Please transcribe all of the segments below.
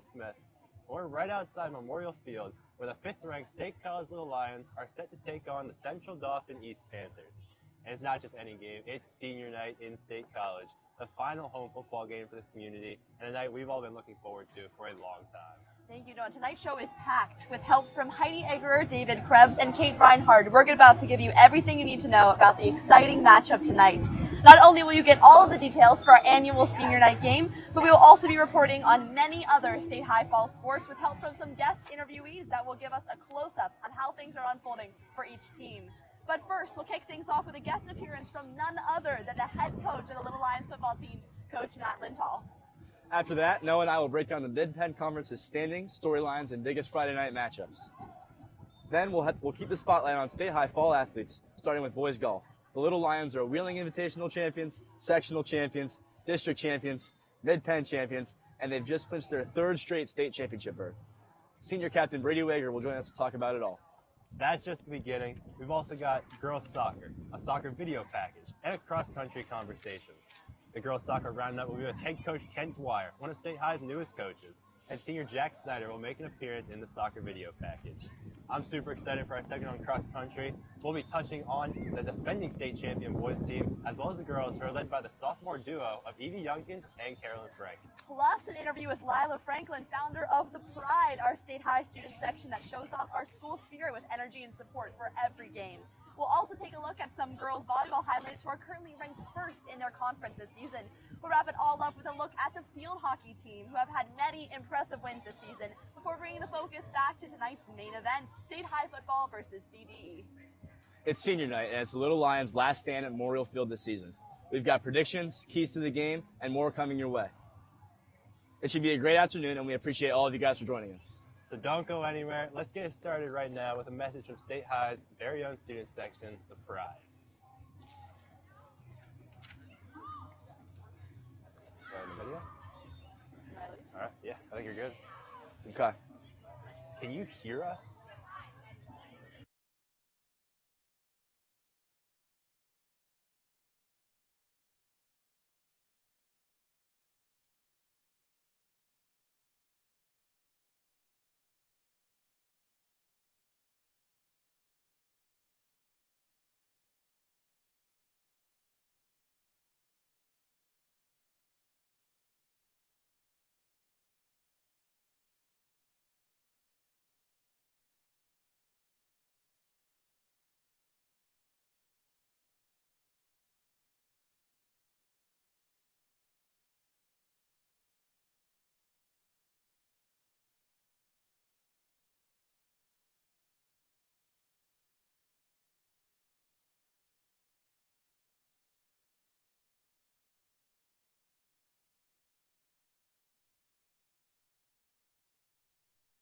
Smith. We're right outside Memorial Field, where the fifth-ranked State College Little Lions are set to take on the Central Dauphin East Panthers. And it's not just any game, it's senior night in State College, the final home football game for this community, and a night we've all been looking forward to for a long time. Thank you, Noah. Tonight's show is packed with help from Heidi Eggerer, David Krebs, and Kate Reinhardt. We're about to give you everything you need to know about the exciting matchup tonight. Not only will you get all of the details for our annual senior night game, but we will also be reporting on many other state high fall sports with help from some guest interviewees that will give us a close-up on how things are unfolding for each team. But first, we'll kick things off with a guest appearance from none other than the head coach of the Little Lions football team, Coach Matt Linthal. After that, Noah and I will break down the Mid-Penn Conference's standings, storylines, and biggest Friday night matchups. Then we'll keep the spotlight on state high fall athletes, starting with boys golf. The Little Lions are Wheeling Invitational champions, sectional champions, district champions, Mid-Penn champions, and they've just clinched their third straight state championship berth. Senior captain Brady Wager will join us to talk about it all. That's just the beginning. We've also got girls soccer, a soccer video package, and a cross-country conversation. The girls soccer roundup will be with head coach Kent Dwyer, one of State High's newest coaches, and senior Jack Snyder will make an appearance in the soccer video package. I'm super excited for our segment on cross-country. We'll be touching on the defending state champion boys team, as well as the girls who are led by the sophomore duo of Evie Youngkin and Carolyn Frank. Plus an interview with Lila Franklin, founder of The Pride, our State High student section that shows off our school spirit with energy and support for every game. We'll also take a look at some girls volleyball highlights who are currently ranked first in their conference this season. We'll wrap it all up with a look at the field hockey team, who have had many impressive wins this season, before bringing the focus back to tonight's main event, State High football versus CD East. It's senior night, and it's the Little Lions' last stand at Memorial Field this season. We've got predictions, keys to the game, and more coming your way. It should be a great afternoon, and we appreciate all of you guys for joining us. So don't go anywhere. Let's get it started right now with a message from State High's very own student section, The Pride. The video? All right, yeah, I think you're good. Okay. Can you hear us?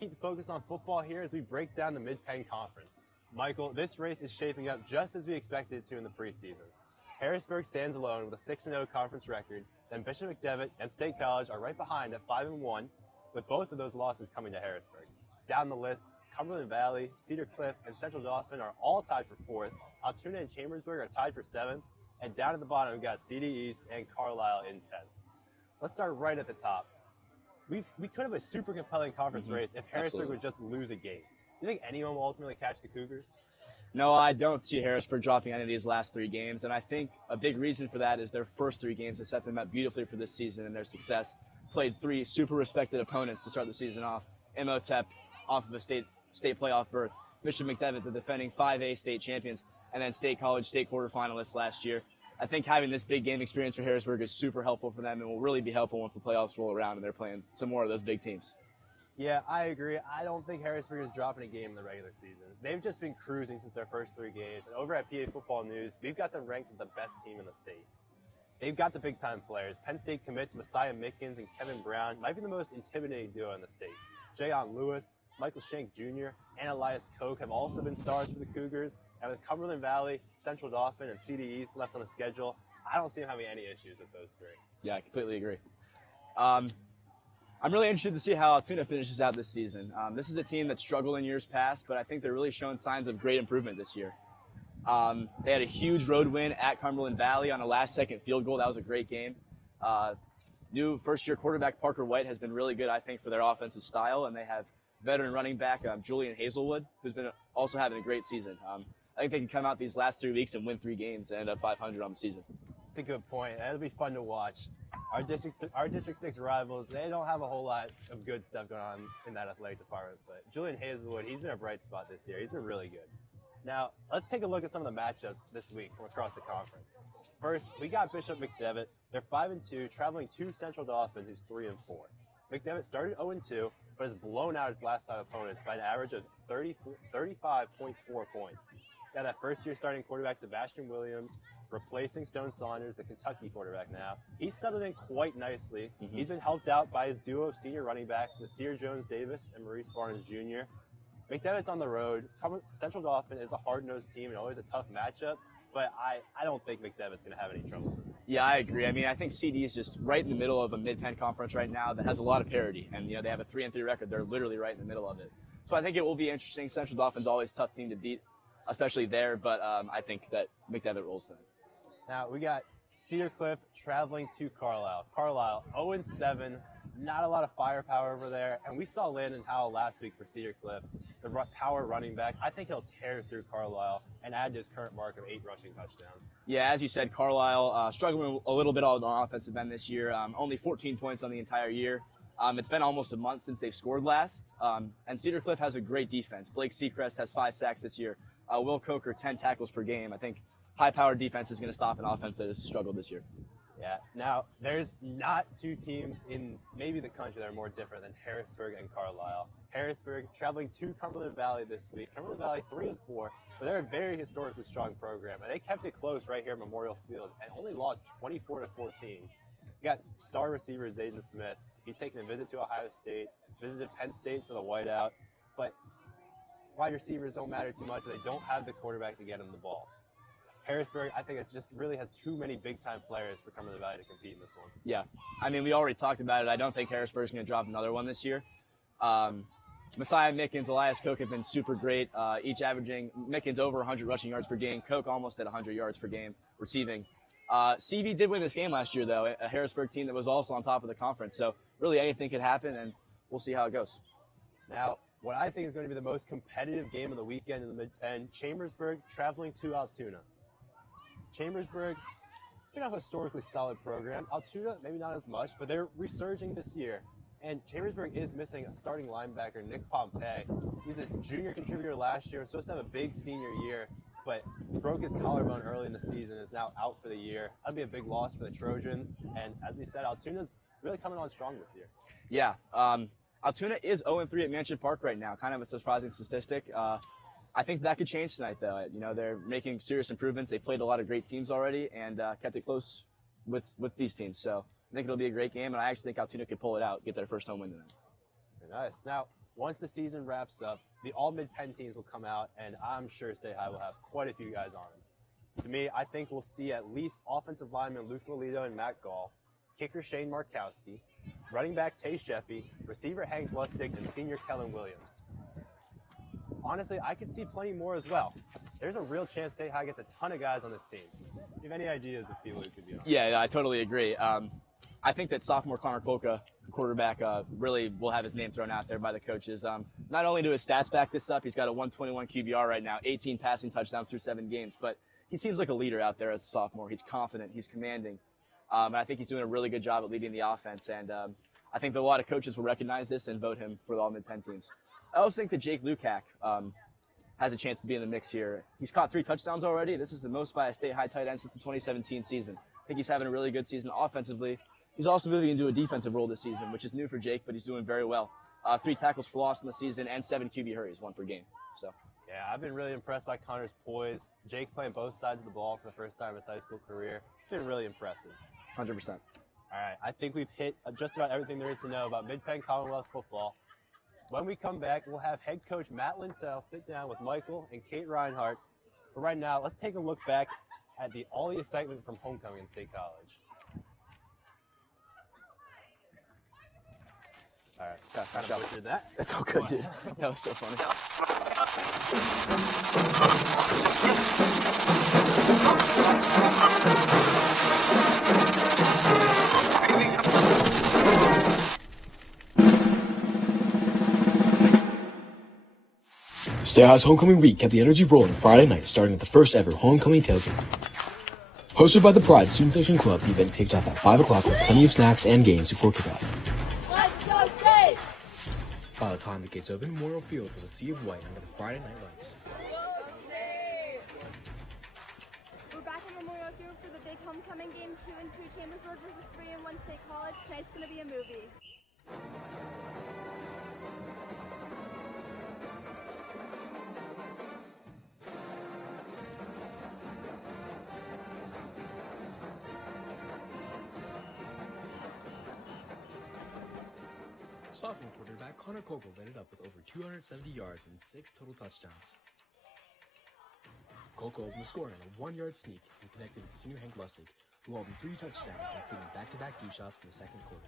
Keep the focus on football here as we break down the Mid-Penn Conference. Michael, this race is shaping up just as we expected it to in the preseason. Harrisburg stands alone with a 6-0 conference record, then Bishop McDevitt and State College are right behind at 5-1, with both of those losses coming to Harrisburg. Down the list, Cumberland Valley, Cedar Cliff, and Central Dauphin are all tied for 4th. Altoona and Chambersburg are tied for 7th, and down at the bottom we've got CD East and Carlisle in 10th. Let's start right at the top. We could have a super compelling conference race if Harrisburg would just lose a game. Do you think anyone will ultimately catch the Cougars? No, I don't see Harrisburg dropping any of these last 3 games, and I think a big reason for that is their first 3 games have set them up beautifully for this season and their success. Played 3 super respected opponents to start the season off. Imhotep off of a state playoff berth. Bishop McDevitt, the defending 5A state champions, and then State College state quarterfinalists last year. I think having this big game experience for Harrisburg is super helpful for them and will really be helpful once the playoffs roll around and they're playing some more of those big teams. Yeah, I agree. I don't think Harrisburg is dropping a game in the regular season. They've just been cruising since their first 3 games. And over at PA Football News, we've got them ranked as the best team in the state. They've got the big-time players. Penn State commits Messiah Mickens and Kevin Brown might be the most intimidating duo in the state. Jayon Lewis, Michael Shank Jr., and Elias Koch have also been stars for the Cougars. And with Cumberland Valley, Central Dauphin, and CD East left on the schedule, I don't see them having any issues with those 3. Yeah, I completely agree. I'm really interested to see how Altoona finishes out this season. This is a team that struggled in years past, but I think they're really showing signs of great improvement this year. They had a huge road win at Cumberland Valley on a last-second field goal. That was a great game. New first-year quarterback Parker White has been really good, I think, for their offensive style, and they have veteran running back Julian Hazelwood, who's been also having a great season. I think they can come out these last 3 weeks and win 3 games and end up 500 on the season. That's a good point. That'll be fun to watch. Our District 6 rivals, they don't have a whole lot of good stuff going on in that athletic department, but Julian Hazelwood, he's been a bright spot this year. He's been really good. Now, let's take a look at some of the matchups this week from across the conference. First, we got Bishop McDevitt. They're 5-2, traveling to Central Dauphin, who's 3-4. McDevitt started 0-2, but has blown out his last 5 opponents by an average of 35.4 points. Got that first-year starting quarterback, Sebastian Williams, replacing Stone Saunders, the Kentucky quarterback now. He's settled in quite nicely. He's been helped out by his duo of senior running backs, Nasir Jones-Davis and Maurice Barnes Jr. McDevitt's on the road. Central Dauphin is a hard-nosed team and always a tough matchup, but I don't think McDevitt's going to have any trouble. Yeah, I agree. I mean, I think CD is just right in the middle of a Mid-Penn conference right now that has a lot of parity. And, they have a 3-3 record. They're literally right in the middle of it. So I think it will be interesting. Central Dauphin's always a tough team to beat, especially there, but I think that McDevitt rolls tonight. Now, we got Cedar Cliff traveling to Carlisle. Carlisle, 0-7, not a lot of firepower over there. And we saw Landon Howell last week for Cedar Cliff, the power running back. I think he'll tear through Carlisle and add to his current mark of 8 rushing touchdowns. Yeah, as you said, Carlisle struggling a little bit on the offensive end this year. Only 14 points on the entire year. It's been almost a month since they've scored last. And Cedar Cliff has a great defense. Blake Seacrest has 5 sacks this year. Will Coker, 10 tackles per game. I think high-powered defense is going to stop an offense that has struggled this year. Yeah. Now, there's not 2 teams in maybe the country that are more different than Harrisburg and Carlisle. Harrisburg traveling to Cumberland Valley this week. Cumberland Valley 3-4, but they're a very historically strong program, and they kept it close right here at Memorial Field and only lost 24-14. You got star receiver Zayden Smith. He's taking a visit to Ohio State, visited Penn State for the whiteout, but wide receivers don't matter too much. They don't have the quarterback to get them the ball. Harrisburg, I think it just really has too many big-time players for Cumberland Valley to compete in this one. Yeah. I mean, we already talked about it. I don't think Harrisburg's going to drop another one this year. Messiah Mickens, Elias Koch have been super great, each averaging Mickens over 100 rushing yards per game, Koch almost at 100 yards per game receiving. CV did win this game last year, though, a Harrisburg team that was also on top of the conference. So really anything could happen, and we'll see how it goes. Now, what I think is going to be the most competitive game of the weekend in the Mid-Penn, Chambersburg traveling to Altoona. Chambersburg, a historically solid program. Altoona, maybe not as much, but they're resurging this year. And Chambersburg is missing a starting linebacker, Nick Pompey. He's a junior contributor last year, was supposed to have a big senior year, but broke his collarbone early in the season and is now out for the year. That'd be a big loss for the Trojans. And as we said, Altoona's really coming on strong this year. Yeah. Altoona is 0-3 at Mansion Park right now, kind of a surprising statistic. I think that could change tonight, though. They're making serious improvements. They've played a lot of great teams already and kept it close with these teams. So I think it'll be a great game, and I actually think Altoona could pull it out, get their first home win tonight. Very nice. Now, once the season wraps up, the all Mid-Penn teams will come out, and I'm sure State High will have quite a few guys on them. To me, I think we'll see at least offensive lineman Luke Melito and Matt Gall, kicker Shane Markowski, running back Tay Sheffy, receiver Hank Lustig, and senior Kellen Williams. Honestly, I could see plenty more as well. There's a real chance State High gets a ton of guys on this team. Do you have any ideas of people who could be on? Yeah, I totally agree. I think that sophomore Connor Kolka, the quarterback, really will have his name thrown out there by the coaches. Not only do his stats back this up, he's got a 121 QBR right now, 18 passing touchdowns through 7 games, but he seems like a leader out there as a sophomore. He's confident, he's commanding, and I think he's doing a really good job at leading the offense, and I think that a lot of coaches will recognize this and vote him for the all Mid-Penn teams. I also think that Jake Lukac has a chance to be in the mix here. He's caught 3 touchdowns already. This is the most by a State High tight end since the 2017 season. I think he's having a really good season offensively. He's also moving into a defensive role this season, which is new for Jake, but he's doing very well. 3 tackles for loss in the season and 7 QB hurries, 1 per game. So, yeah, I've been really impressed by Connor's poise. Jake playing both sides of the ball for the first time in his high school career. It's been really impressive. 100%. All right, I think we've hit just about everything there is to know about Mid-Penn Commonwealth football. When we come back, we'll have head coach Matt Lintel sit down with Michael and Kate Reinhardt. But right now, let's take a look back at all the excitement from homecoming in State College. All right, kind of butchered that. That's all good, dude. That was so funny. Stay High's homecoming week kept the energy rolling Friday night, starting with the first ever homecoming tailgate. Hosted by the Pride Student Section Club, the event kicked off at 5 o'clock with plenty of snacks and games before kickoff. Let's go State! By the time the gates opened, Memorial Field was a sea of white under the Friday night lights. We're back at Memorial Field for the big homecoming game 2-2 Chambersburg versus 3-1 State College. Tonight's going to be a movie. Sophomore quarterback Connor Kokel led it up with over 270 yards and 6 total touchdowns. Kokel opened the scoring on a 1-yard sneak and connected with senior Hank Lustig, who opened 3 touchdowns, including back-to-back deep shots in the second quarter.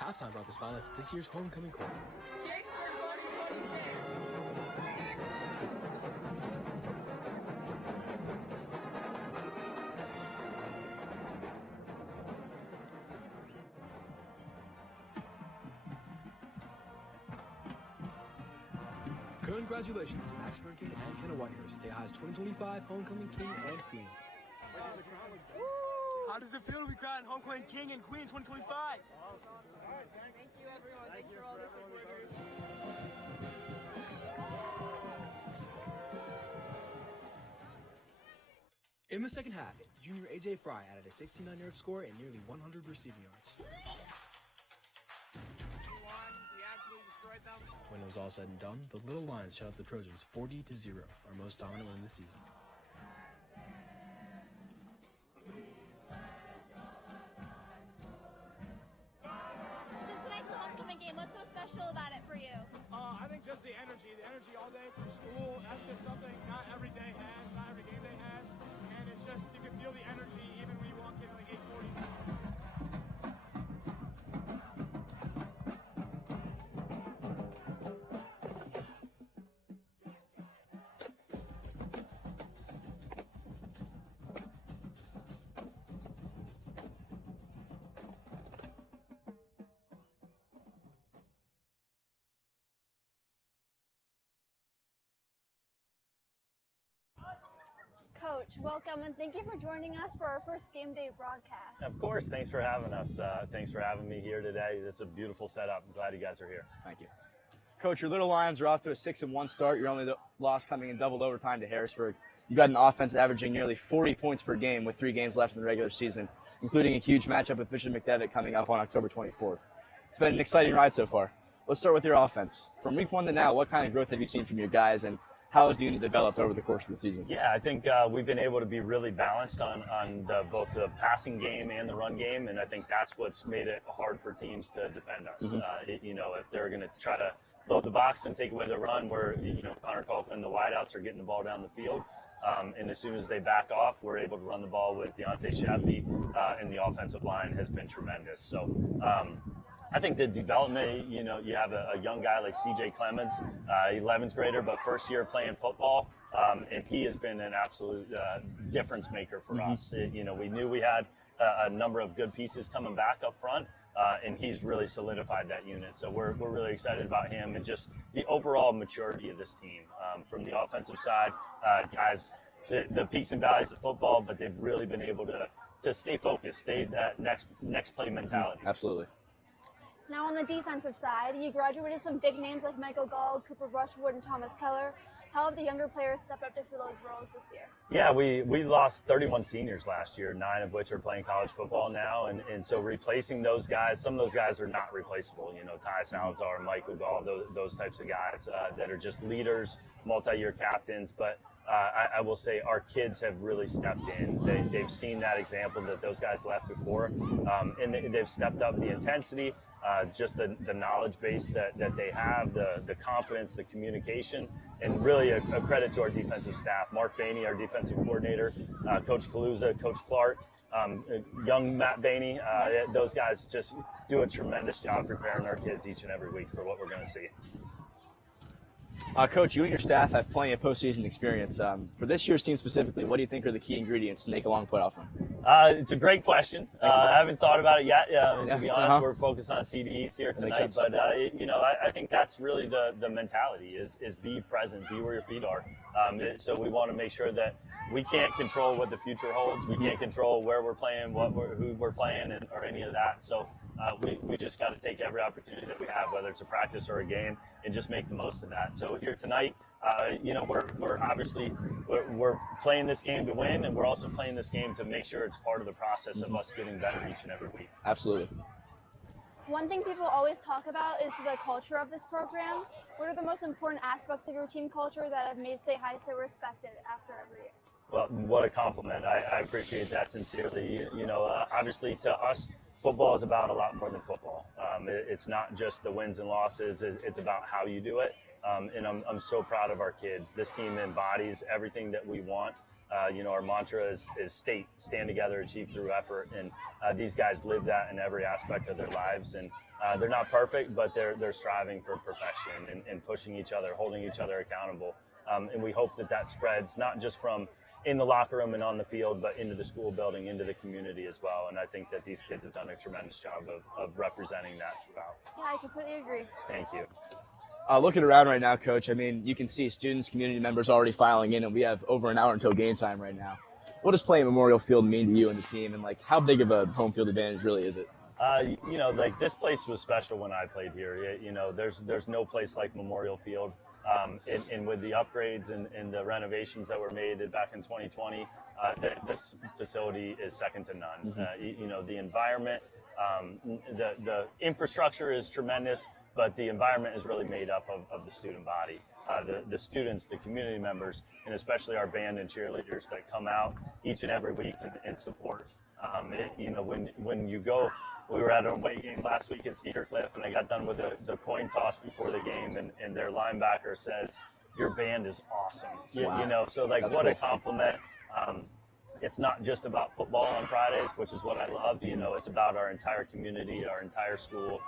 Halftime brought the spotlight to this year's homecoming quarter. Congratulations to Max Hurricane and Kenna Whitehurst, State High's 2025 Homecoming King and Queen. How does it feel to be crowned Homecoming King and Queen 2025? Thank you, everyone. Thanks for all the supporters. In the second half, junior A.J. Fry added a 69-yard score and nearly 100 receiving yards. When it was all said and done, the Little Lions shut out the Trojans 40-0, our most dominant win of the season. Since tonight's the homecoming game, what's so special about it for you? I think just the energy all day through school. That's just something not every day has, not every game day has, and it's just you can feel the energy even when you walk in like 8:40. Coach, welcome and thank you for joining us for our first game day broadcast. Of course, thanks for having us. Thanks for having me here today. This is a beautiful setup. I'm glad you guys are here. Thank you. Coach, your Little Lions are off to a 6-1 start. Your only loss coming in double overtime to Harrisburg. You've got an offense averaging nearly 40 points per game with 3 games left in the regular season, including a huge matchup with Bishop McDevitt coming up on October 24th. It's been an exciting ride so far. Let's start with your offense. From week 1 to now, what kind of growth have you seen from your guys, and how has the unit developed over the course of the season? Yeah, I think we've been able to be really balanced on both the passing game and the run game, and I think that's what's made it hard for teams to defend us. If they're going to try to load the box and take away the run, where Connor Culp and the wideouts are getting the ball down the field, and as soon as they back off, we're able to run the ball with Deontay Sheffy, and the offensive line has been tremendous. So I think the development, you have a young guy like C.J. Clemens, 11th grader, but first year playing football, and he has been an absolute difference maker for us. We knew we had a number of good pieces coming back up front, and he's really solidified that unit. So we're really excited about him and just the overall maturity of this team. From the offensive side, guys, the peaks and valleys of football, but they've really been able to stay focused, stay that next play mentality. Absolutely. Now on the defensive side, you graduated some big names like Michael Gall, Cooper Rushwood, and Thomas Keller. How have the younger players stepped up to fill those roles this year? Yeah, we lost 31 seniors last year, 9 of which are playing college football now. And so replacing those guys, some of those guys are not replaceable. Ty Salazar, Michael Gall, those types of guys that are just leaders, multi-year captains. But I will say our kids have really stepped in. They've seen that example that those guys left before, and they've stepped up the intensity, just the knowledge base that they have, the confidence, the communication, and really a credit to our defensive staff. Mark Bainey, our defensive coordinator, Coach Kaluza, Coach Clark, young Matt Bainey. Those guys just do a tremendous job preparing our kids each and every week for what we're going to see. Coach, you and your staff have plenty of postseason experience. For this year's team specifically, what do you think are the key ingredients to make a long playoff run? It's a great question. I haven't thought about it yet. To be honest, we're focused on CBEs here tonight. But I think that's really the mentality is be present, be where your feet are. So we want to make sure that we can't control what the future holds. We can't control where we're playing, who we're playing, or any of that. So we just got to take every opportunity that we have, whether it's a practice or a game, and just make the most of that. So here tonight, we're obviously we're playing this game to win, and we're also playing this game to make sure it's part of the process of us getting better each and every week. Absolutely. One thing people always talk about is the culture of this program. What are the most important aspects of your team culture that have made State High so respected after every year? Well, what a compliment. I appreciate that sincerely. Obviously to us, football is about a lot more than football. It's not just the wins and losses. It's about how you do it. And I'm so proud of our kids. This team embodies everything that we want. Our mantra is stand together, achieve through effort. And these guys live that in every aspect of their lives. And they're not perfect, but they're striving for perfection and pushing each other, holding each other accountable. And we hope that spreads not just from in the locker room and on the field, but into the school building, into the community as well. And I think that these kids have done a tremendous job of representing that throughout. Yeah, I completely agree. Thank you. Looking around right now, Coach, I mean, you can see students, community members already filing in, and we have over an hour until game time right now. What does playing Memorial Field mean to you and the team, and how big of a home field advantage really is it? This place was special when I played here. There's no place like Memorial Field. And with the upgrades and the renovations that were made back in 2020, this facility is second to none. The environment, the infrastructure is tremendous, but the environment is really made up of the student body. The students, the community members, and especially our band and cheerleaders that come out each and every week and support. When you go, we were at a away game last week at Cedar Cliff, and I got done with the coin toss before the game, and their linebacker says, "Your band is awesome." Wow. So That's what cool. a compliment. It's not just about football on Fridays, which is what I love. It's about our entire community, our entire school,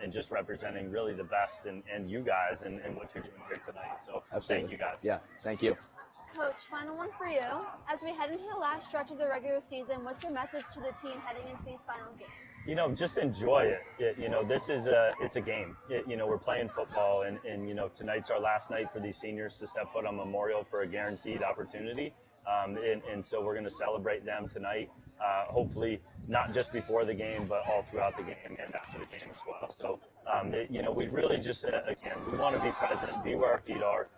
and just representing really the best and you guys and what you're doing here tonight. So Absolutely. Thank you guys. Yeah, thank you. Coach, final one for you. As we head into the last stretch of the regular season, what's your message to the team heading into these final games? Just enjoy it. This is it's a game. We're playing football, and tonight's our last night for these seniors to step foot on Memorial for a guaranteed opportunity. And so we're going to celebrate them tonight, hopefully not just before the game, but all throughout the game and after the game as well. So, we really just, again, we want to be present, be where our feet are,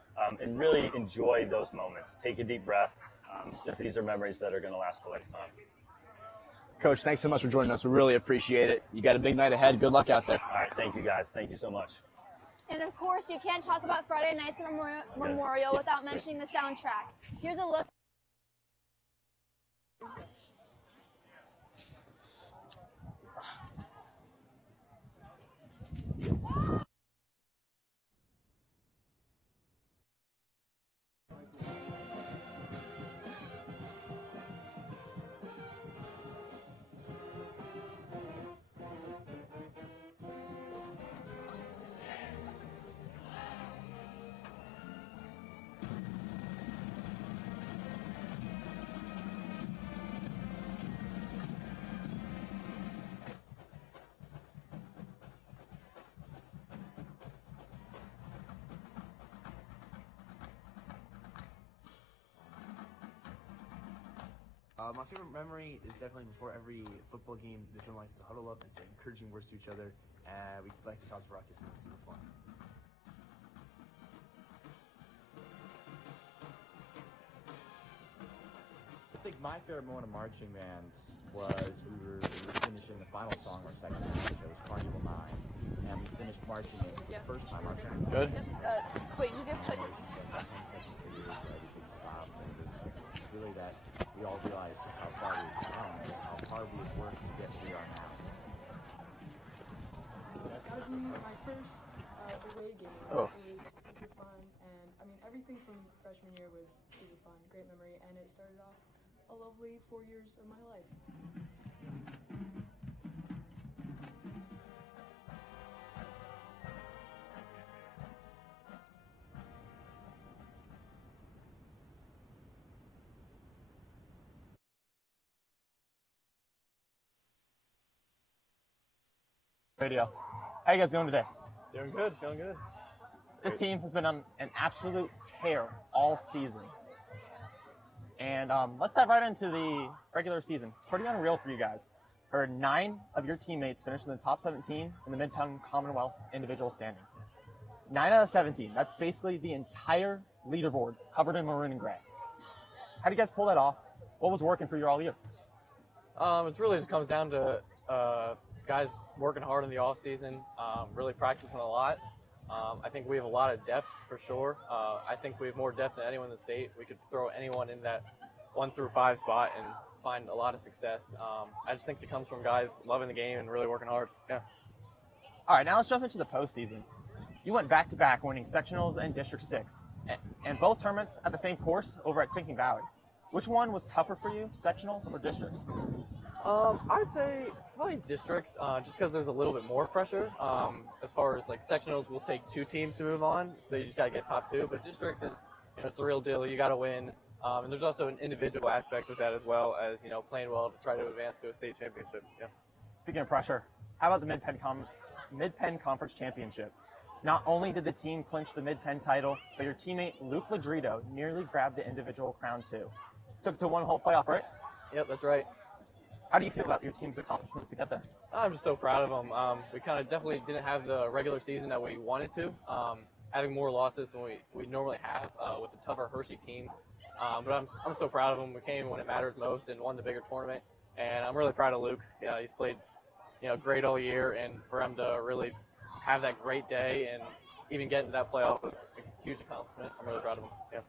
and really enjoy those moments. Take a deep breath, because these are memories that are going to last a lifetime. Coach, thanks so much for joining us. We really appreciate it. You got a big night ahead. Good luck out there. All right, thank you guys. Thank you so much. And of course, you can't talk about Friday nights at Memorial without mentioning the soundtrack. Here's a look. My favorite memory is definitely before every football game, the gym likes to huddle up and say encouraging words to each other, and we like to cause ruckus and it's super fun. I think my favorite moment of marching band was we were finishing the final song of our second match. It was Carnival 9, and we finished marching it for the first time. Good. Wait, use your foot. That 10-second period where everything stopped, and it was really that we all realized just how far we've come, just how hard we've worked to get where we are now. That would be my first away game. Oh. It was super fun, and I mean everything from freshman year was super fun, great memory, and it started off a lovely 4 years of my life. Radio. How you guys doing today? Doing good, feeling good. This team has been on an absolute tear all season. And let's dive right into the regular season. Pretty unreal for you guys. Heard 9 of your teammates finished in the top 17 in the Mid-Penn Commonwealth individual standings. 9 out of 17. That's basically the entire leaderboard covered in maroon and gray. How do you guys pull that off? What was working for you all year? It really just comes down to guys working hard in the off season, really practicing a lot. I think we have a lot of depth for sure. I think we have more depth than anyone in the state. We could throw anyone in that 1 through 5 spot and find a lot of success. I just think it comes from guys loving the game and really working hard. Yeah. All right, now let's jump into the postseason. You went back-to-back winning sectionals and District 6, and both tournaments at the same course over at Sinking Valley. Which one was tougher for you, sectionals or districts? I'd say probably districts, just because there's a little bit more pressure. As far as like sectionals, will take 2 teams to move on, so you just gotta get top 2. But districts is, it's the real deal. You gotta win, and there's also an individual aspect with that as well as playing well to try to advance to a state championship. Yeah. Speaking of pressure, how about the Mid-Penn Conference Championship? Not only did the team clinch the Mid-Penn title, but your teammate Luke Ladrito nearly grabbed the individual crown too. Took it to one whole playoff, right? Yep, that's right. How do you feel about your team's accomplishments to get there? I'm just so proud of them. We kind of definitely didn't have the regular season that we wanted to, having more losses than we normally have with a tougher Hershey team. But I'm so proud of them. We came when it matters most and won the bigger tournament. And I'm really proud of Luke. Yeah, he's played great all year, and for him to really have that great day and even get into that playoff was a huge accomplishment. I'm really proud of him. Yeah.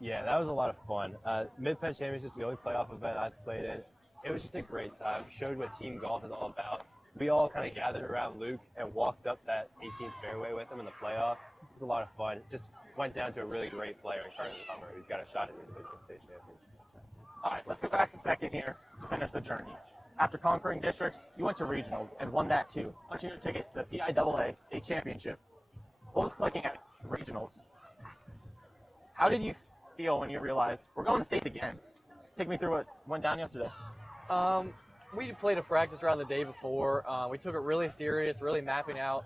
Yeah, that was a lot of fun. Mid-Penn Championship is the only playoff event I've played in. It was just a great time. Showed what team golf is all about. We all kind of gathered around Luke and walked up that 18th fairway with him in the playoff. It was a lot of fun. Just went down to a really great player in Carson Hummer who's got a shot at the individual state championship. All right, let's go back a second here to finish the journey. After conquering districts, you went to regionals and won that too, clinching your ticket to the PIAA state championship. What was clicking at regionals? How did you feel when you realized we're going to states again? Take me through what went down yesterday. We played a practice round the day before. We took it really serious, really mapping out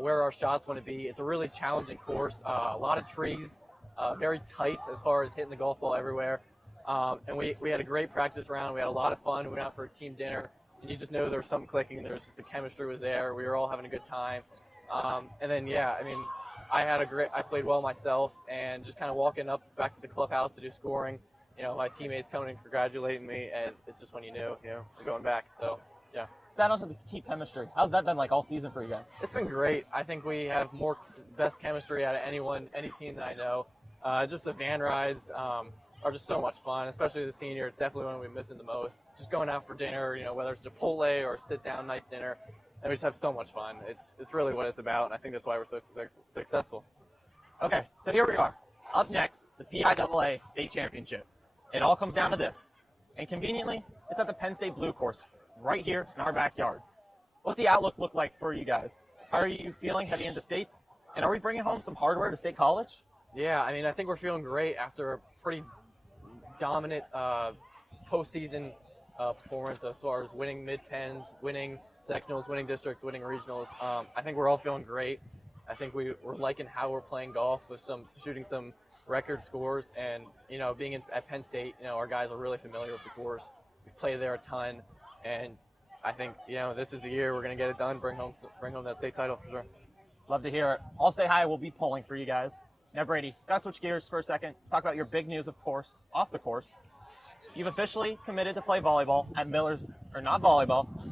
where our shots want to be. It's a really challenging course, a lot of trees, very tight as far as hitting the golf ball everywhere. And we had a great practice round. We had a lot of fun. We went out for a team dinner, and you just know there was something clicking. There was just the chemistry was there. We were all having a good time. And then, yeah, I mean, I played well myself, and just kind of walking up back to the clubhouse to do scoring. My teammates coming and congratulating me, and it's just when you knew, I'm going back. So, yeah. Down onto the team chemistry. How's that been like all season for you guys? It's been great. I think we have best chemistry out of any team that I know. Just the van rides are just so much fun, especially the senior. It's definitely one we're missing the most. Just going out for dinner, whether it's Chipotle or sit down, nice dinner, and we just have so much fun. It's really what it's about, and I think that's why we're so successful. Okay, so here we are. Up next, the PIAA state championship. It all comes down to this. And conveniently, it's at the Penn State Blue Course, right here in our backyard. What's the outlook look like for you guys? How are you feeling heading into states? And are we bringing home some hardware to State College? Yeah, I mean, I think we're feeling great after a pretty dominant postseason performance as far as winning mid-pens, winning sectionals, winning districts, winning regionals. I think we're all feeling great. I think we're liking how we're playing golf with shooting some record scores, and being at Penn State, our guys are really familiar with the course. We've played there a ton, and I think this is the year we're going to get it done, bring home that state title for sure. Love to hear it. I'll stay high. We'll be pulling for you guys. Now, Brady, gotta switch gears for a second. Talk about your big news, of course, off the course. You've officially committed to play volleyball at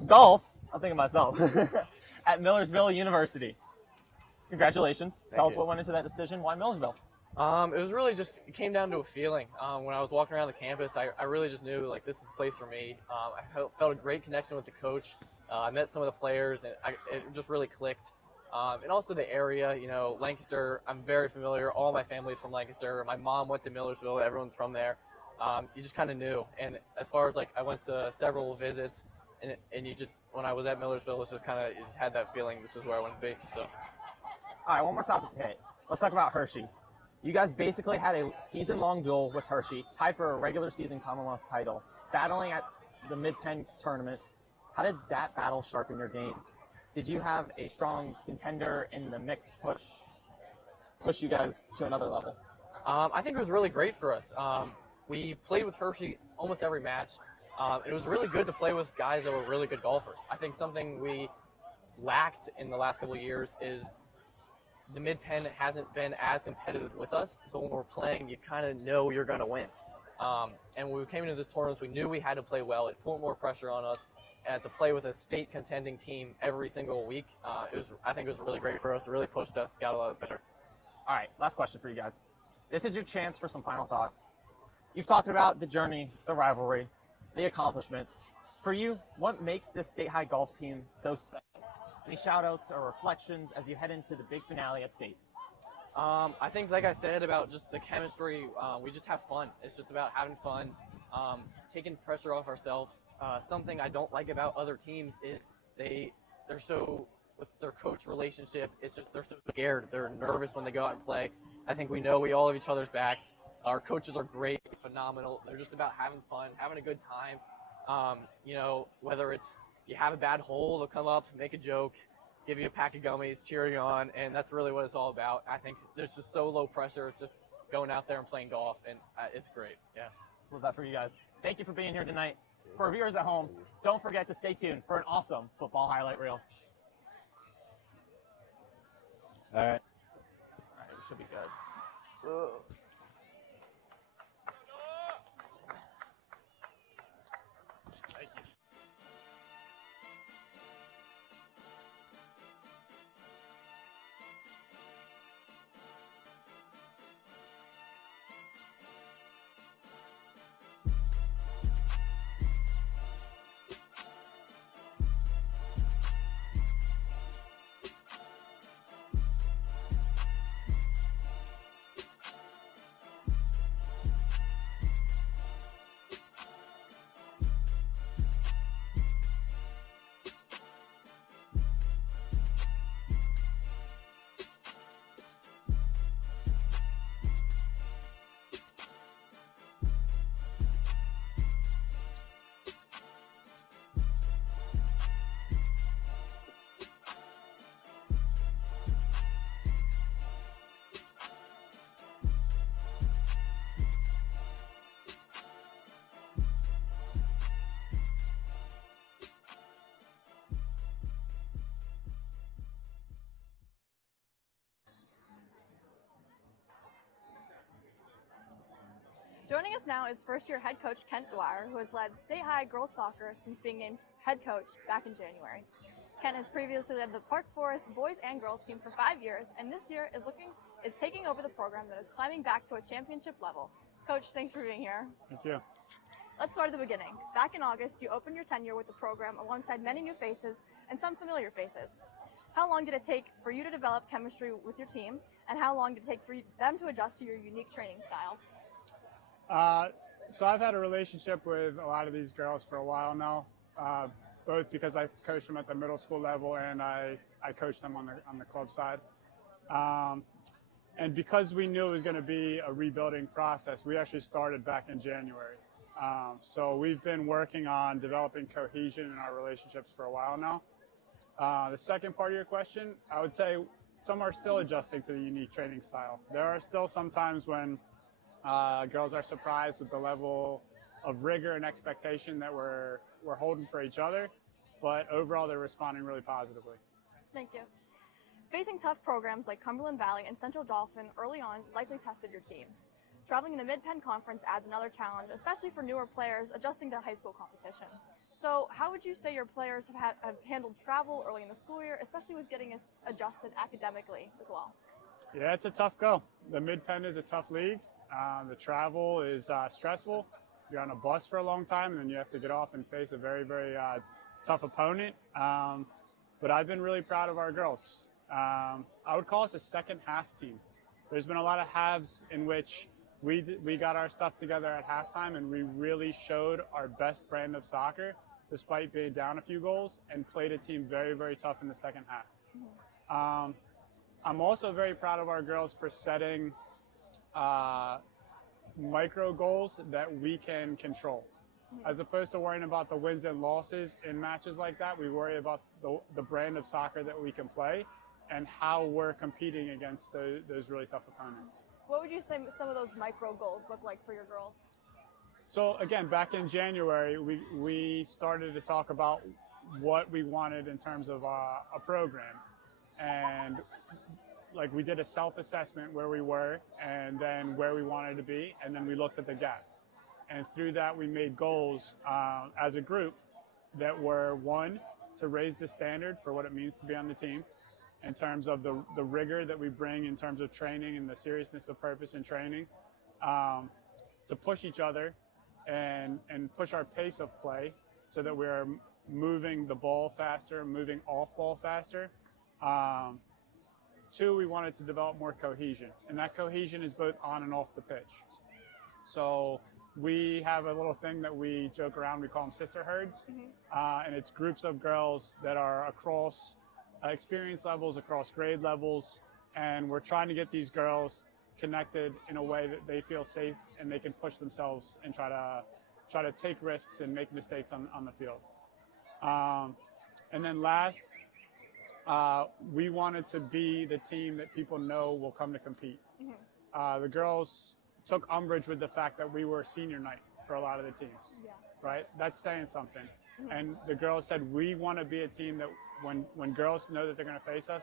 golf. I'm thinking myself at Millersville University. Congratulations. Tell us what went into that decision. Why Millersville? It was really it came down to a feeling. When I was walking around the campus, I really just knew, this is the place for me. I felt a great connection with the coach. I met some of the players, and it just really clicked. And also the area, Lancaster, I'm very familiar. All my family's from Lancaster. My mom went to Millersville. Everyone's from there. You just kind of knew. And as far as, I went to several visits, and you just, when I was at Millersville, it's just you had that feeling, this is where I want to be. So. All right, one more topic to hit. Let's talk about Hershey. You guys basically had a season-long duel with Hershey, tied for a regular season Commonwealth title, battling at the Mid-Penn tournament. How did that battle sharpen your game? did you have a strong contender in the mix push you guys to another level? I think it was really great for us. We played with Hershey almost every match. It was really good to play with guys that were really good golfers. I think something we lacked in the last couple of years is the mid-pen hasn't been as competitive with us. So when we're playing, you kind of know you're going to win. And when we came into this tournament, we knew we had to play well. It put more pressure on us. And to play with a state contending team every single week, I think it was really great for us. It really pushed us, got a lot better. All right, last question for you guys. This is your chance for some final thoughts. You've talked about the journey, the rivalry, the accomplishments. For you, what makes this State High golf team so special? Any shout-outs or reflections as you head into the big finale at States? I think, like I said, about just the chemistry, we just have fun. It's just about having fun, taking pressure off ourselves. Something I don't like about other teams is they're so, with their coach relationship, it's just they're so scared. They're nervous when they go out and play. I think we know we all have each other's backs. Our coaches are great, phenomenal. They're just about having fun, having a good time. Whether it's you have a bad hole, they'll come up, make a joke, give you a pack of gummies, cheer you on, and that's really what it's all about. I think there's just so low pressure. It's just going out there and playing golf, and it's great. Yeah. Love that for you guys. Thank you for being here tonight. For our viewers at home, don't forget to stay tuned for an awesome football highlight reel. All right. All right, we should be good. Joining us now is first-year head coach Kent Dwyer, who has led State High girls soccer since being named head coach back in January. Kent has previously led the Park Forest boys and girls team for 5 years, and this year is taking over the program that is climbing back to a championship level. Coach, thanks for being here. Thank you. Let's start at the beginning. Back in August, you opened your tenure with the program alongside many new faces and some familiar faces. How long did it take for you to develop chemistry with your team, and how long did it take for them to adjust to your unique training style? So I've had a relationship with a lot of these girls for a while now, both because I coached them at the middle school level and I coached them on the club side. And because we knew it was going to be a rebuilding process, we actually started back in January. So we've been working on developing cohesion in our relationships for a while now. The second part of your question, I would say some are still adjusting to the unique training style. There are still some times when girls are surprised with the level of rigor and expectation that we're holding for each other, but overall they're responding really positively. Thank you. Facing tough programs like Cumberland Valley and Central Dauphin early on likely tested your team. Traveling in the Mid-Penn Conference adds another challenge, especially for newer players adjusting to high school competition. So how would you say your players have handled travel early in the school year, especially with getting adjusted academically as well? Yeah, it's a tough go. The Mid-Penn is a tough league. The travel is stressful. You're on a bus for a long time, and then you have to get off and face a very, very tough opponent. But I've been really proud of our girls. I would call us a second half team. There's been a lot of halves in which we got our stuff together at halftime, and we really showed our best brand of soccer despite being down a few goals, and played a team very, very tough in the second half. I'm also very proud of our girls for setting micro goals that we can control. As opposed to worrying about the wins and losses in matches like that, we worry about the brand of soccer that we can play and how we're competing against those really tough opponents. What would you say some of those micro goals look like for your girls? So again, back in January, we started to talk about what we wanted in terms of a program. And like we did a self-assessment where we were and then where we wanted to be, and then we looked at the gap. And through that, we made goals as a group that were, one, to raise the standard for what it means to be on the team in terms of the rigor that we bring in terms of training and the seriousness of purpose in training, to push each other and push our pace of play so that we're moving the ball faster, moving off ball faster. Two, we wanted to develop more cohesion, and that cohesion is both on and off the pitch. So we have a little thing that we joke around, we call them sister herds, and it's groups of girls that are across experience levels, across grade levels, and we're trying to get these girls connected in a way that they feel safe and they can push themselves and try to take risks and make mistakes on the field. And then last, we wanted to be the team that people know will come to compete. The girls took umbrage with the fact that we were senior night for a lot of the teams, right? That's saying something. And the girls said, we want to be a team that when girls know that they're going to face us,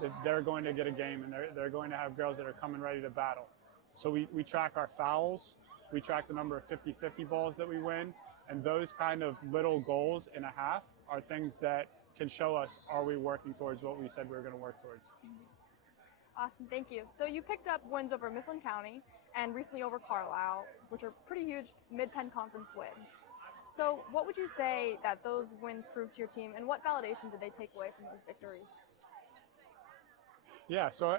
that they're going to get a game and they're going to have girls that are coming ready to battle. So we track our fouls, we track the number of 50-50 balls that we win, and those kind of little goals in a half are things that can show us, are we working towards what we said we were going to work towards. Awesome, thank you. So you picked up wins over Mifflin County and recently over Carlisle, which are pretty huge Mid-Penn Conference wins. So what would you say that those wins proved to your team, and what validation did they take away from those victories? Yeah, so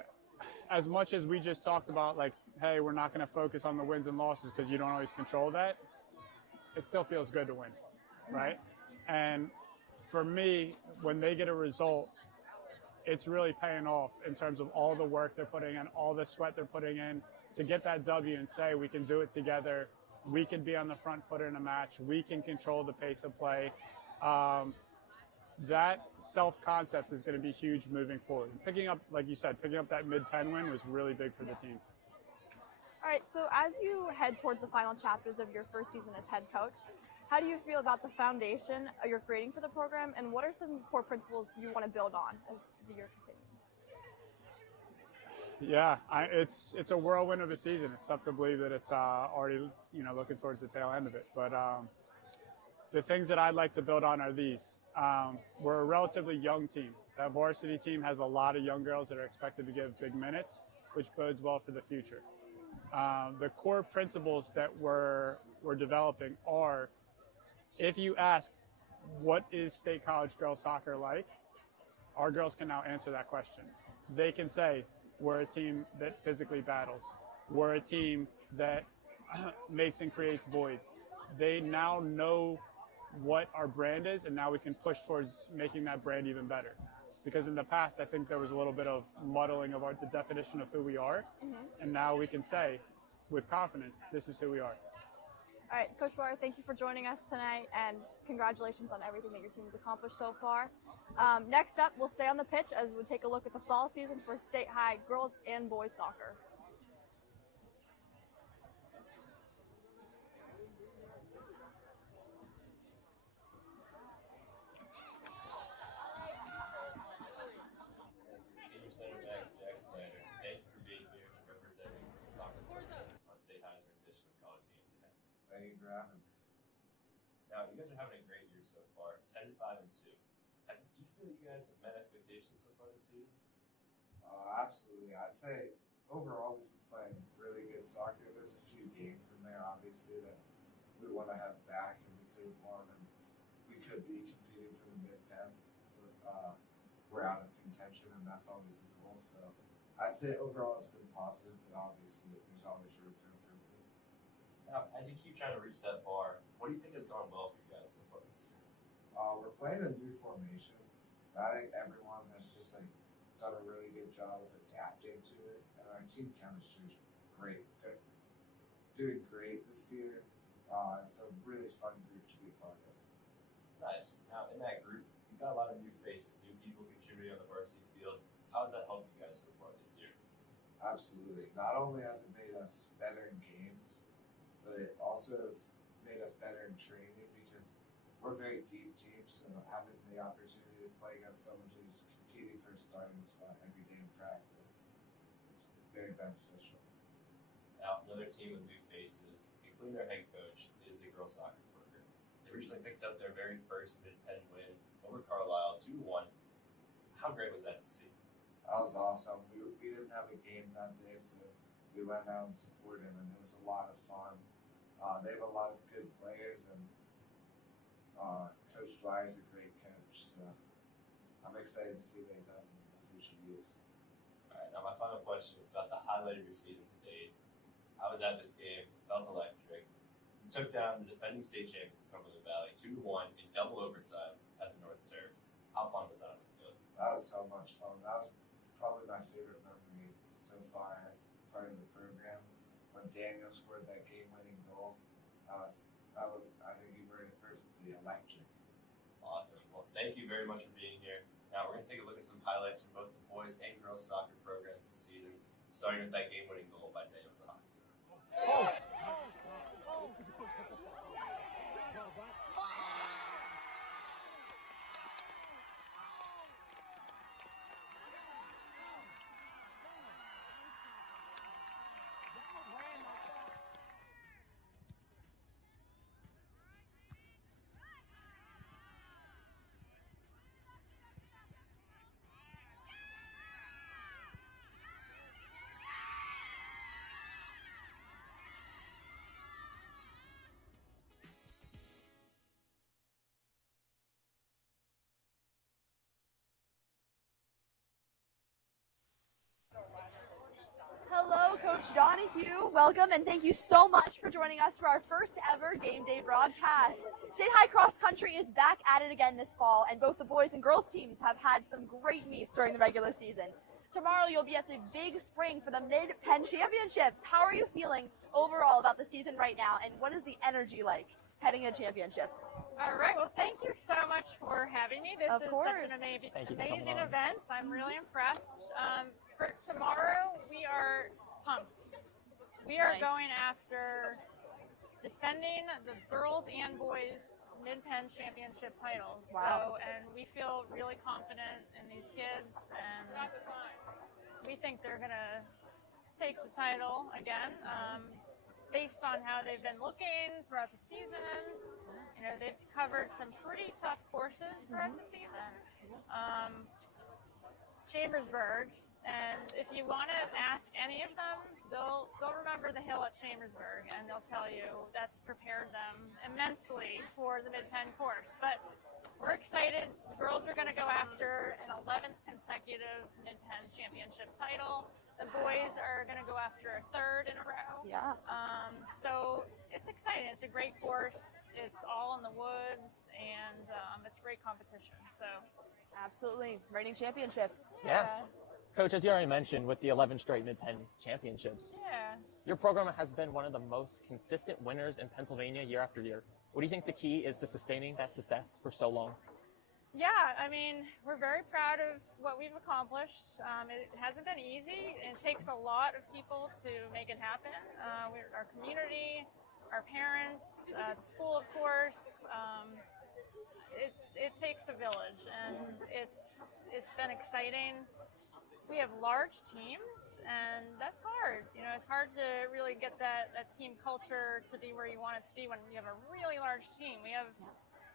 as much as we just talked about, like, hey, we're not going to focus on the wins and losses because you don't always control that, it still feels good to win, right? And for me, when they get a result, it's really paying off in terms of all the work they're putting in, all the sweat they're putting in to get that W and say we can do it together. We can be on the front foot in a match. We can control the pace of play. That self-concept is going to be huge moving forward. Picking up, like you said, picking up that Mid-Penn win was really big for the team. All right, so as you head towards the final chapters of your first season as head coach, how do you feel about the foundation you're creating for the program, and what are some core principles you want to build on as the year continues? Yeah, it's a whirlwind of a season. It's tough to believe that it's already looking towards the tail end of it. But the things that I'd like to build on are these. We're a relatively young team. That varsity team has a lot of young girls that are expected to give big minutes, which bodes well for the future. The core principles that we're developing are, if you ask, what is State College girls soccer like? Our girls can now answer that question. They can say, we're a team that physically battles. We're a team that makes and creates voids. They now know what our brand is, and now we can push towards making that brand even better. Because in the past, I think there was a little bit of muddling of the definition of who we are, and now we can say with confidence, this is who we are. All right, Coach Farr, thank you for joining us tonight, and congratulations on everything that your team has accomplished so far. Next up, we'll stay on the pitch as we take a look at the fall season for State High girls and boys soccer. Thank you for having me. Now, you guys are having a great year so far, 10-5-2. Do you feel you guys have met expectations so far this season? Absolutely. I'd say overall we've been playing really good soccer. There's a few games in there, obviously, that we want to have back and we could have won, and we could be competing for the Mid-Penn. We're out of contention, and that's always the goal. So I'd say overall it's been positive, but obviously there's always room for improvement. Now, as you keep trying to reach that bar, what do you think has gone well for you guys so far this year? We're playing a new formation. I think everyone has just done a really good job of adapting to it, and our team chemistry is great. They're doing great this year. It's a really fun Nice. Now, in that group, you've got a lot of new faces, new people contributing on the varsity field. How has that helped you guys so far this year? Absolutely. Not only has it made us better in games, but it also has made us better in training because we're a very deep team, so having the opportunity to play against someone who's competing for a starting spot every day in practice, it's very beneficial. Now, another team with new faces, including their head coach, is the girls soccer program. They recently picked up their very first Mid-Penn win over Carlisle, 2-1. How great was that to see? That was awesome. We didn't have a game that day, so we went out and supported them, and it was a lot of fun. They have a lot of good players, and Coach Dwyer's a great coach, so I'm excited to see what he does in the future years. All right, now my final question is about the highlight of your season to date. I was at this game, felt electric. You took down the defending state champions of Cumberland Valley 2-1 in double overtime at the North Turf. How fun was that on the field? That was so much fun. That was probably my favorite memory so far as part of the program. When Daniel scored that game-winning goal, I think you worded it perfectly, electric. Awesome. Well, thank you very much for being here. Now we're going to take a look at some highlights from both the boys and girls soccer programs this season, starting with that game-winning goal by Daniel Soccer. Hello, Coach Donahue. Welcome, and thank you so much for joining us for our first ever Game Day broadcast. State High Cross Country is back at it again this fall, and both the boys and girls teams have had some great meets during the regular season. Tomorrow, you'll be at the big spring for the Mid-Penn Championships. How are you feeling overall about the season right now, and what is the energy like heading into championships? All right. Well, thank you so much for having me. This Of is course. such an amazing coming on. event. I'm really impressed. For tomorrow, we are pumped. We are Nice. going after defending the girls and boys Mid-Penn Championship titles. Wow. And we feel really confident in these kids, and we think they're going to take the title again. Based on how they've been looking throughout the season, you know, they've covered some pretty tough courses throughout the season. Chambersburg, and if you want to ask any of them, they'll remember the hill at Chambersburg, and they'll tell you that's prepared them immensely for the Mid-Penn course. But we're excited. The girls are going to go after an 11th consecutive Mid-Penn Championship title. The boys are going to go after a third in a row. Yeah. So it's exciting. It's a great course. It's all in the woods, and it's great competition. So Absolutely. Reigning championships. Yeah. Coach, as you already mentioned, with the 11 straight Mid-Penn championships, yeah. your program has been one of the most consistent winners in Pennsylvania year after year. What do you think the key is to sustaining that success for so long? Yeah, I mean, we're very proud of what we've accomplished. It hasn't been easy. It takes a lot of people to make it happen. Our community, our parents, the school, of course. It takes a village, and it's been exciting. We have large teams, and that's hard. You know, it's hard to really get that team culture to be where you want it to be when you have a really large team. We have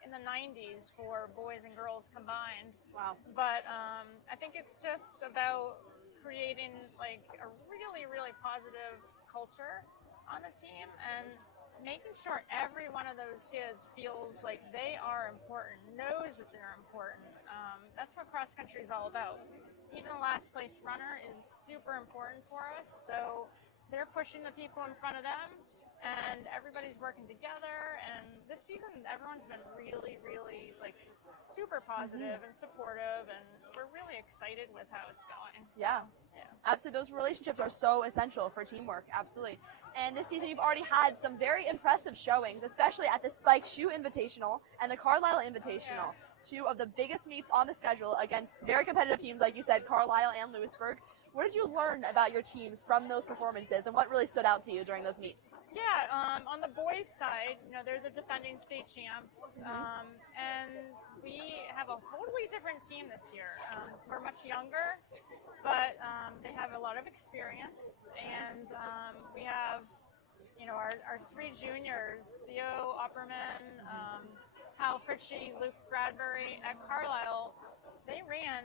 in the 90s for boys and girls combined. Wow. But I think it's just about creating like a really, really positive culture on the team and making sure every one of those kids feels like they are important, knows that they're important. That's what cross country is all about. Even the last place runner is super important for us. So they're pushing the people in front of them, and everybody's working together. And this season, everyone's been really, really like super positive and supportive, and we're really excited with how it's going. So, Yeah. Absolutely. Those relationships are so essential for teamwork. Absolutely. And this season, you've already had some very impressive showings, especially at the Spike Shoe Invitational and the Carlisle Invitational, two of the biggest meets on the schedule against very competitive teams, like you said, Carlisle and Lewisburg. What did you learn about your teams from those performances, and what really stood out to you during those meets? Yeah, on the boys' side, they're the defending state champs, and we have a totally different team this year. We're much younger, but they have a lot of experience, and we have, our three juniors, Theo Opperman, Kyle Fritchie, Luke Bradbury at Carlisle. They ran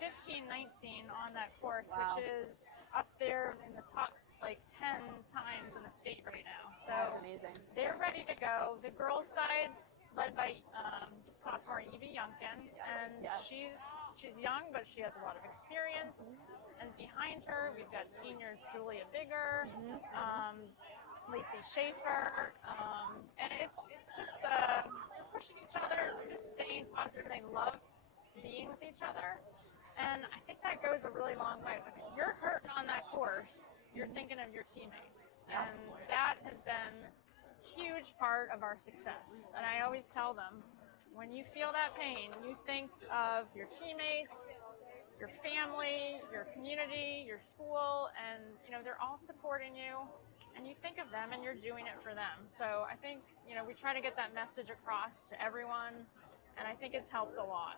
15-19 on that course, which is up there in the top 10 times in the state right now. So that's amazing. They're ready to go. The girls' side, led by sophomore Evie Youngkin, and she's young, but she has a lot of experience. And behind her, we've got seniors Julia Bigger, Lacey Schaefer, and it's just pushing each other, just staying positive. They love being with each other. And I think that goes a really long way. If you're hurting on that course, you're thinking of your teammates. And that has been a huge part of our success. And I always tell them, when you feel that pain, you think of your teammates, your family, your community, your school, and they're all supporting you. And you think of them and you're doing it for them. So I think, we try to get that message across to everyone. And I think it's helped a lot.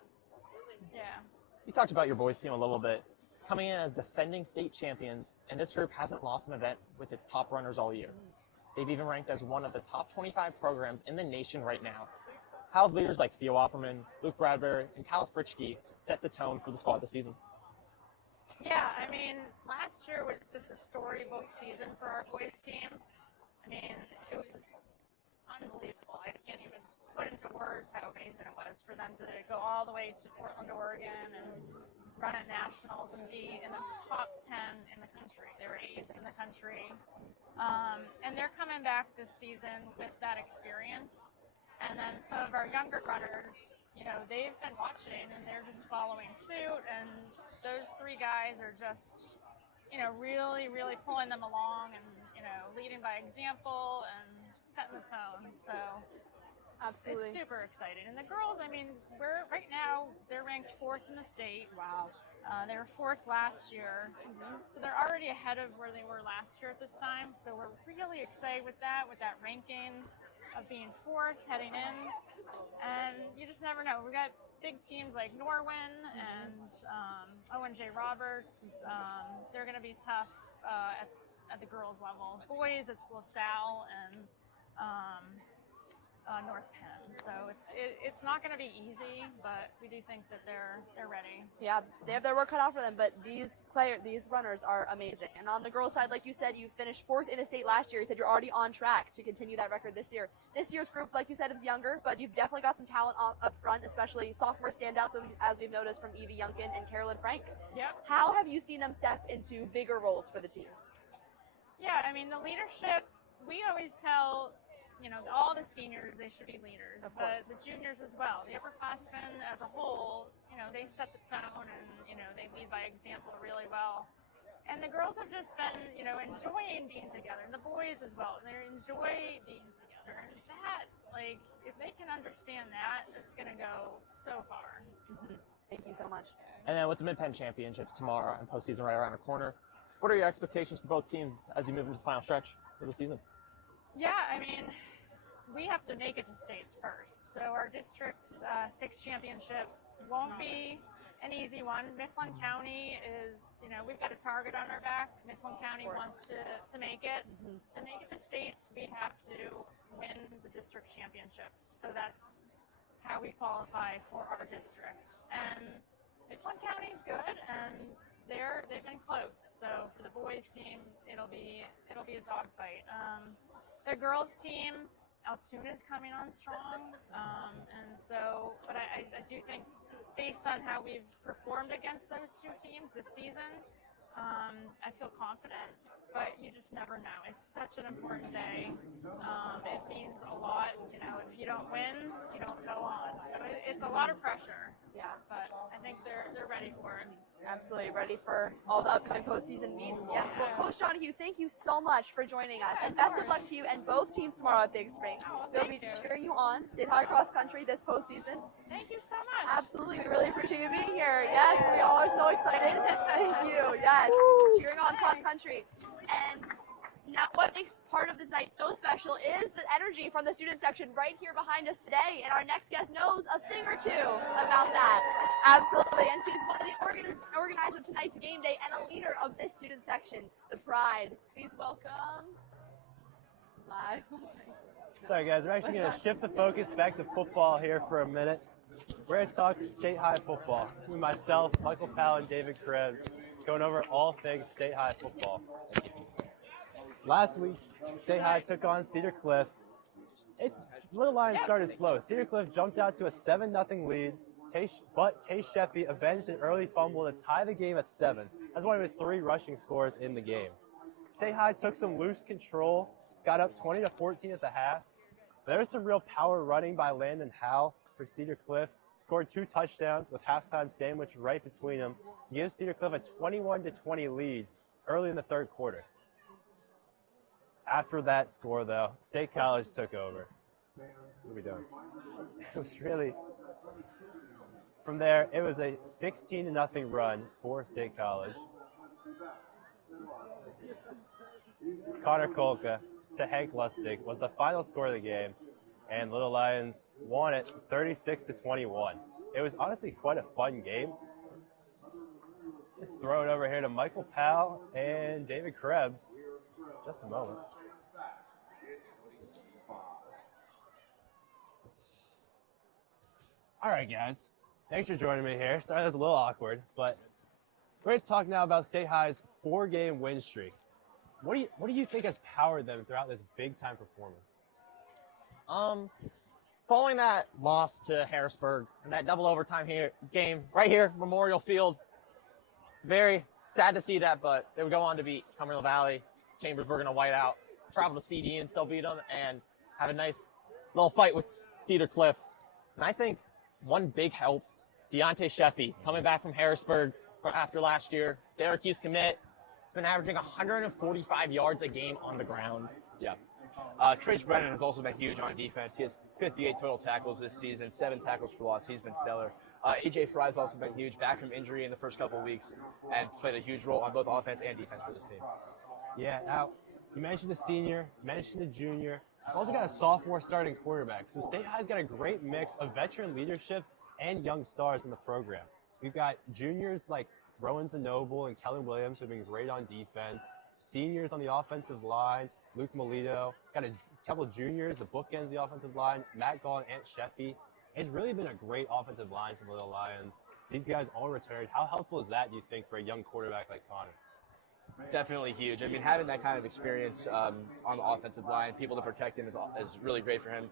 Yeah. You talked about your boys team a little bit. Coming in as defending state champions, and this group hasn't lost an event with its top runners all year. They've even ranked as one of the top 25 programs in the nation right now. How have leaders like Theo Opperman, Luke Bradbury, and Kyle Fritchke set the tone for the squad this season? Yeah, last year was just a storybook season for our boys team. It was unbelievable. I can't even put into words how amazing it was for them to go all the way to Portland, Oregon, and run at nationals and be in the top 10 in the country. They were 8th in the country. And they're coming back this season with that experience. And then some of our younger runners, they've been watching and they're just following suit. And those three guys are just, really, really pulling them along and, leading by example and setting the tone. So absolutely, it's super exciting. And the girls, we're right now, they're ranked 4th in the state. Wow. They were 4th last year. So they're already ahead of where they were last year at this time. So we're really excited with that ranking of being 4th heading in. And you just never know. We've got big teams like Norwin and ONJ Roberts. They're going to be tough at the girls level. Boys, it's LaSalle and North Penn. So it's not going to be easy, but we do think that they're ready. Yeah, they have their work cut out for them, but these runners are amazing. And on the girls' side, like you said, you finished 4th in the state last year. You said you're already on track to continue that record this year. This year's group, like you said, is younger, but you've definitely got some talent up front, especially sophomore standouts, as we've noticed from Evie Youngkin and Carolyn Frank. Yep. How have you seen them step into bigger roles for the team? Yeah, the leadership, we always tell all the seniors, they should be leaders, but the juniors as well. The upperclassmen as a whole, they set the tone and, they lead by example really well. And the girls have just been, enjoying being together, and the boys as well. They enjoy being together. And that, if they can understand that, it's going to go so far. Thank you so much. And then with the Mid-Penn Championships tomorrow and postseason right around the corner, what are your expectations for both teams as you move into the final stretch of the season? Yeah, we have to make it to states first. So our District 6 championships won't be an easy one. Mifflin County is, we've got a target on our back. Mifflin County wants to make it. To make it to states, we have to win the district championships. So that's how we qualify for our district. And Mifflin County's good, and they've been close. So for the boys team, it'll be a dogfight. The girls team, Altoona is coming on strong, but I do think, based on how we've performed against those two teams this season, I feel confident, but you just never know. It's such an important day. It means a lot. If you don't win, you don't go on. So it's a lot of pressure. Yeah. But I think they're ready for it. Absolutely ready for all the upcoming postseason meets. Yes. Well, Coach Donahue, thank you so much for joining us, and best of luck to you and both teams tomorrow at Big Spring. We'll be cheering you on State High Cross Country this postseason. Thank you so much. Absolutely, we really appreciate you being here. Yes, we all are so excited. Thank you. Yes, cheering on cross country. And now, what makes part of this night so special is the energy from the student section right here behind us today. And our next guest knows a thing or two about that. Absolutely. And she's one of the organizer of tonight's game day and a leader of this student section, the Pride. Please welcome. Bye. Sorry, guys. We're actually going to shift the focus back to football here for a minute. We're going to talk State High football. It's with myself, Michael Powell, and David Krebs, going over all things State High football. Last week, State High took on Cedar Cliff. Little Lions started slow. Cedar Cliff jumped out to a 7-0 lead, but Tay Sheffy avenged an early fumble to tie the game at 7. That's one of his 3 rushing scores in the game. State High took some loose control, got up 20-14 at the half. There was some real power running by Landon Howe for Cedar Cliff. Scored 2 touchdowns with halftime sandwich right between them to give Cedar Cliff a 21-20 lead early in the third quarter. After that score, though, State College took over. What are we doing? It was really... From there, it was a 16-0 run for State College. Connor Kolka to Hank Lustig was the final score of the game, and Little Lions won it 36-21. It was honestly quite a fun game. Let's throw it over here to Michael Powell and David Krebs. Just a moment. All right, guys. Thanks for joining me here. Sorry, that was a little awkward, but we're going to talk now about State High's 4-game win streak. What do you think has powered them throughout this big-time performance? Following that loss to Harrisburg and that double overtime game right here, Memorial Field, very sad to see that, but they would go on to beat Cumberland Valley. Chambersburg in a whiteout, travel to CD and still beat them, and have a nice little fight with Cedar Cliff. And I think one big help, Deontay Sheffy, coming back from Harrisburg after last year, Syracuse commit, has been averaging 145 yards a game on the ground. Yeah. Trace Brennan has also been huge on defense. He has 58 total tackles this season, 7 tackles for loss. He's been stellar. AJ Fry's also been huge, back from injury in the first couple of weeks, and played a huge role on both offense and defense for this team. Yeah, now, you mentioned the senior, mentioned the junior. We've also got a sophomore starting quarterback. So State High's got a great mix of veteran leadership and young stars in the program. We've got juniors like Rowan Zanoble and Kellen Williams who have been great on defense. Seniors on the offensive line, Luke Melito. Got a couple of juniors, the bookends of the offensive line, Matt Gall and Ant Sheffy. It's really been a great offensive line for the Little Lions. These guys all returned. How helpful is that, do you think, for a young quarterback like Connor? Definitely huge. I mean, having that kind of experience on the offensive line, people to protect him is really great for him.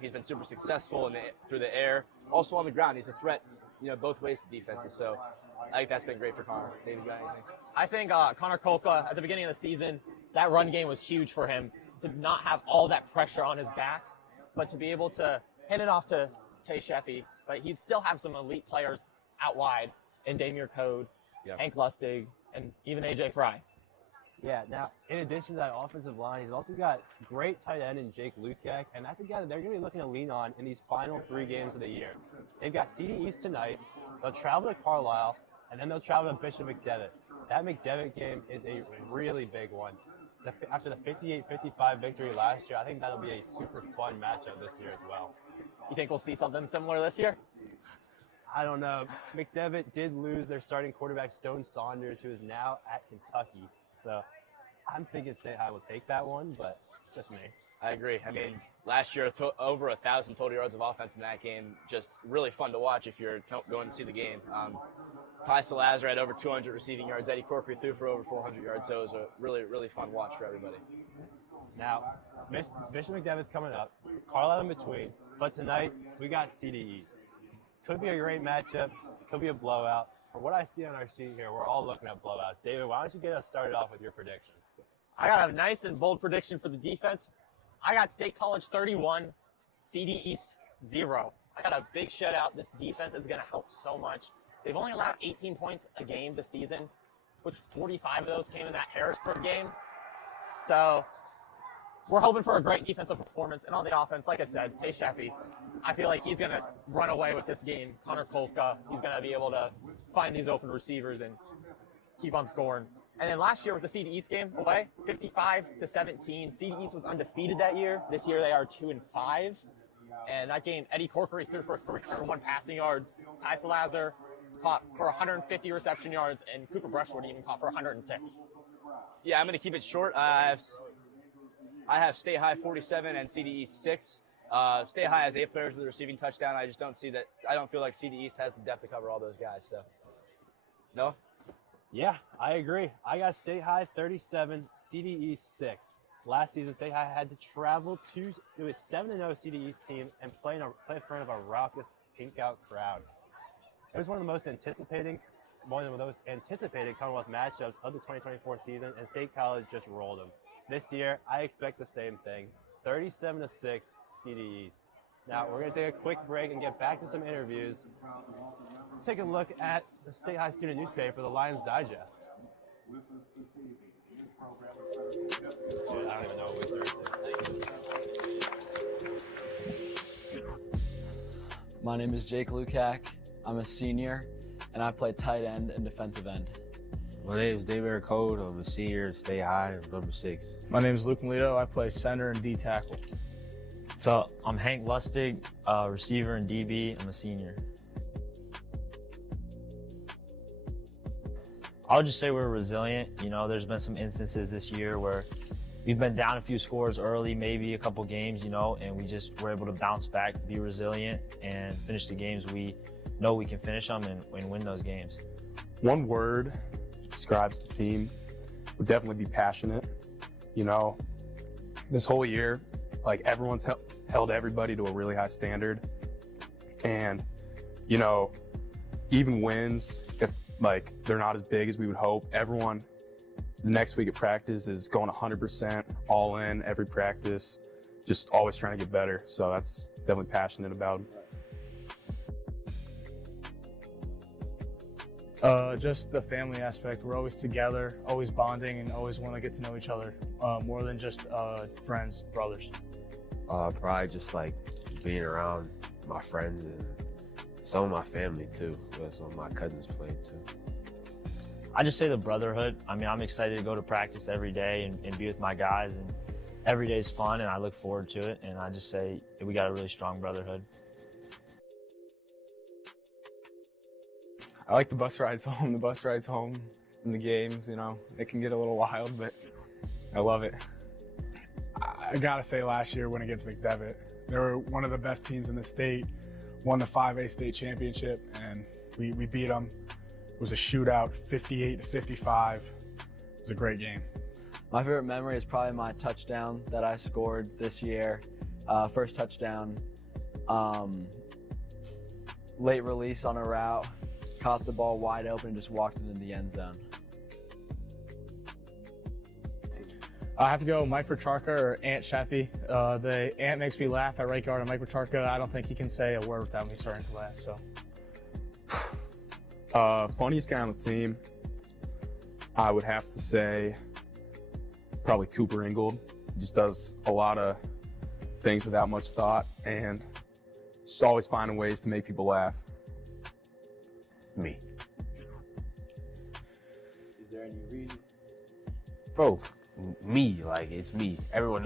He's been super successful through the air. Also on the ground, he's a threat, both ways to defenses. So I think that's been great for Connor. David, you got anything? I think Connor Kolka, at the beginning of the season, that run game was huge for him to not have all that pressure on his back, but to be able to hand it off to Tay Sheffy. But he'd still have some elite players out wide in Damir Code, Hank Lustig, and even AJ Fry. Yeah, now, in addition to that offensive line, he's also got great tight end in Jake Lukak, and that's a guy that they're going to be looking to lean on in these final 3 games of the year. They've got CD East tonight, they'll travel to Carlisle, and then they'll travel to Bishop McDevitt. That McDevitt game is a really big one. After the 58-55 victory last year, I think that'll be a super fun matchup this year as well. You think we'll see something similar this year? I don't know. McDevitt did lose their starting quarterback, Stone Saunders, who is now at Kentucky. So I'm thinking State High will take that one, but it's just me. I agree. I mean, last year, over 1,000 total yards of offense in that game. Just really fun to watch if you're going to see the game. Ty Salazar had over 200 receiving yards. Eddie Corkery threw for over 400 yards. So it was a really, really fun watch for everybody. Now, Bishop McDevitt's coming up. Carlisle in between. But tonight, we got CD East. Could be a great matchup. Could be a blowout. From what I see on our sheet here, we're all looking at blowouts. David, why don't you get us started off with your prediction? I got a nice and bold prediction for the defense. I got State College 31, CD East 0. I got a big shutout. This defense is going to help so much They've only allowed 18 points a game this season, which 45 of those came in that Harrisburg game. So we're hoping for a great defensive performance. And on the offense, like I said, Tay Sheffy, I feel like he's going to run away with this game. Connor Kolka, he's going to be able to find these open receivers and keep on scoring. And then last year with the CD East game away, 55-17. CD East was undefeated that year. This year they are 2-5. And that game, Eddie Corkery threw for 301 passing yards. Ty Salazar caught for 150 reception yards, and Cooper Brushwood even caught for 106. Yeah, I'm going to keep it short. I have State High 47 and CD East 6. State High has 8 players with a receiving touchdown. I just don't see that. I don't feel like CD East has the depth to cover all those guys. So, no? Yeah, I agree. I got State High 37, CD East 6. Last season, State High had to travel to a 7-0 CD East team and play in front of a raucous pink-out crowd. It was one of the most anticipated Commonwealth matchups of the 2024 season, and State College just rolled them. This year, I expect the same thing, 37-6 CD East. Now, we're going to take a quick break and get back to some interviews. Let's take a look at the State High student newspaper, the Lions Digest. Dude, I don't even know what we My name is Jake Lukak. I'm a senior, and I play tight end and defensive end. My name is David Code. I'm a senior at State High, number 6. My name is Luke Melito. I play center and D tackle. So I'm Hank Lustig, receiver and DB. I'm a senior. I would just say we're resilient. You know, there's been some instances this year where we've been down a few scores early, maybe a couple games, you know, and we just were able to bounce back, be resilient, and finish the games we know we can finish them and win those games. One word describes the team would definitely be passionate. You know, this whole year, like, everyone's held everybody to a really high standard. And, you know, even wins, if like they're not as big as we would hope, everyone the next week at practice is going 100% all in every practice, just always trying to get better. So that's definitely passionate about it. Just the family aspect. We're always together, always bonding, and always want to get to know each other more than just friends, brothers. Probably just like being around my friends and some of my family too. Some of my cousins played too. I just say the brotherhood. I mean, I'm excited to go to practice every day and be with my guys, and every day is fun, and I look forward to it. And I just say we got a really strong brotherhood. I like the bus rides home. The bus rides home in the games, you know, it can get a little wild, but I love it. I gotta say, last year, win against McDevitt. They were one of the best teams in the state, won the 5A state championship, and we beat them. It was a shootout, 58-55. It was a great game. My favorite memory is probably my touchdown that I scored this year. First touchdown, late release on a route, caught the ball wide open and just walked into the end zone. I have to go Mike Petrarca or Ant Sheffy. The Ant makes me laugh at right guard, and Mike Petrarca, I don't think he can say a word without me starting to laugh. So, funniest guy on the team, I would have to say probably Cooper Ingold. He just does a lot of things without much thought and just always finding ways to make people laugh. Me. Is there any reason? Bro, me, like, it's me. Everyone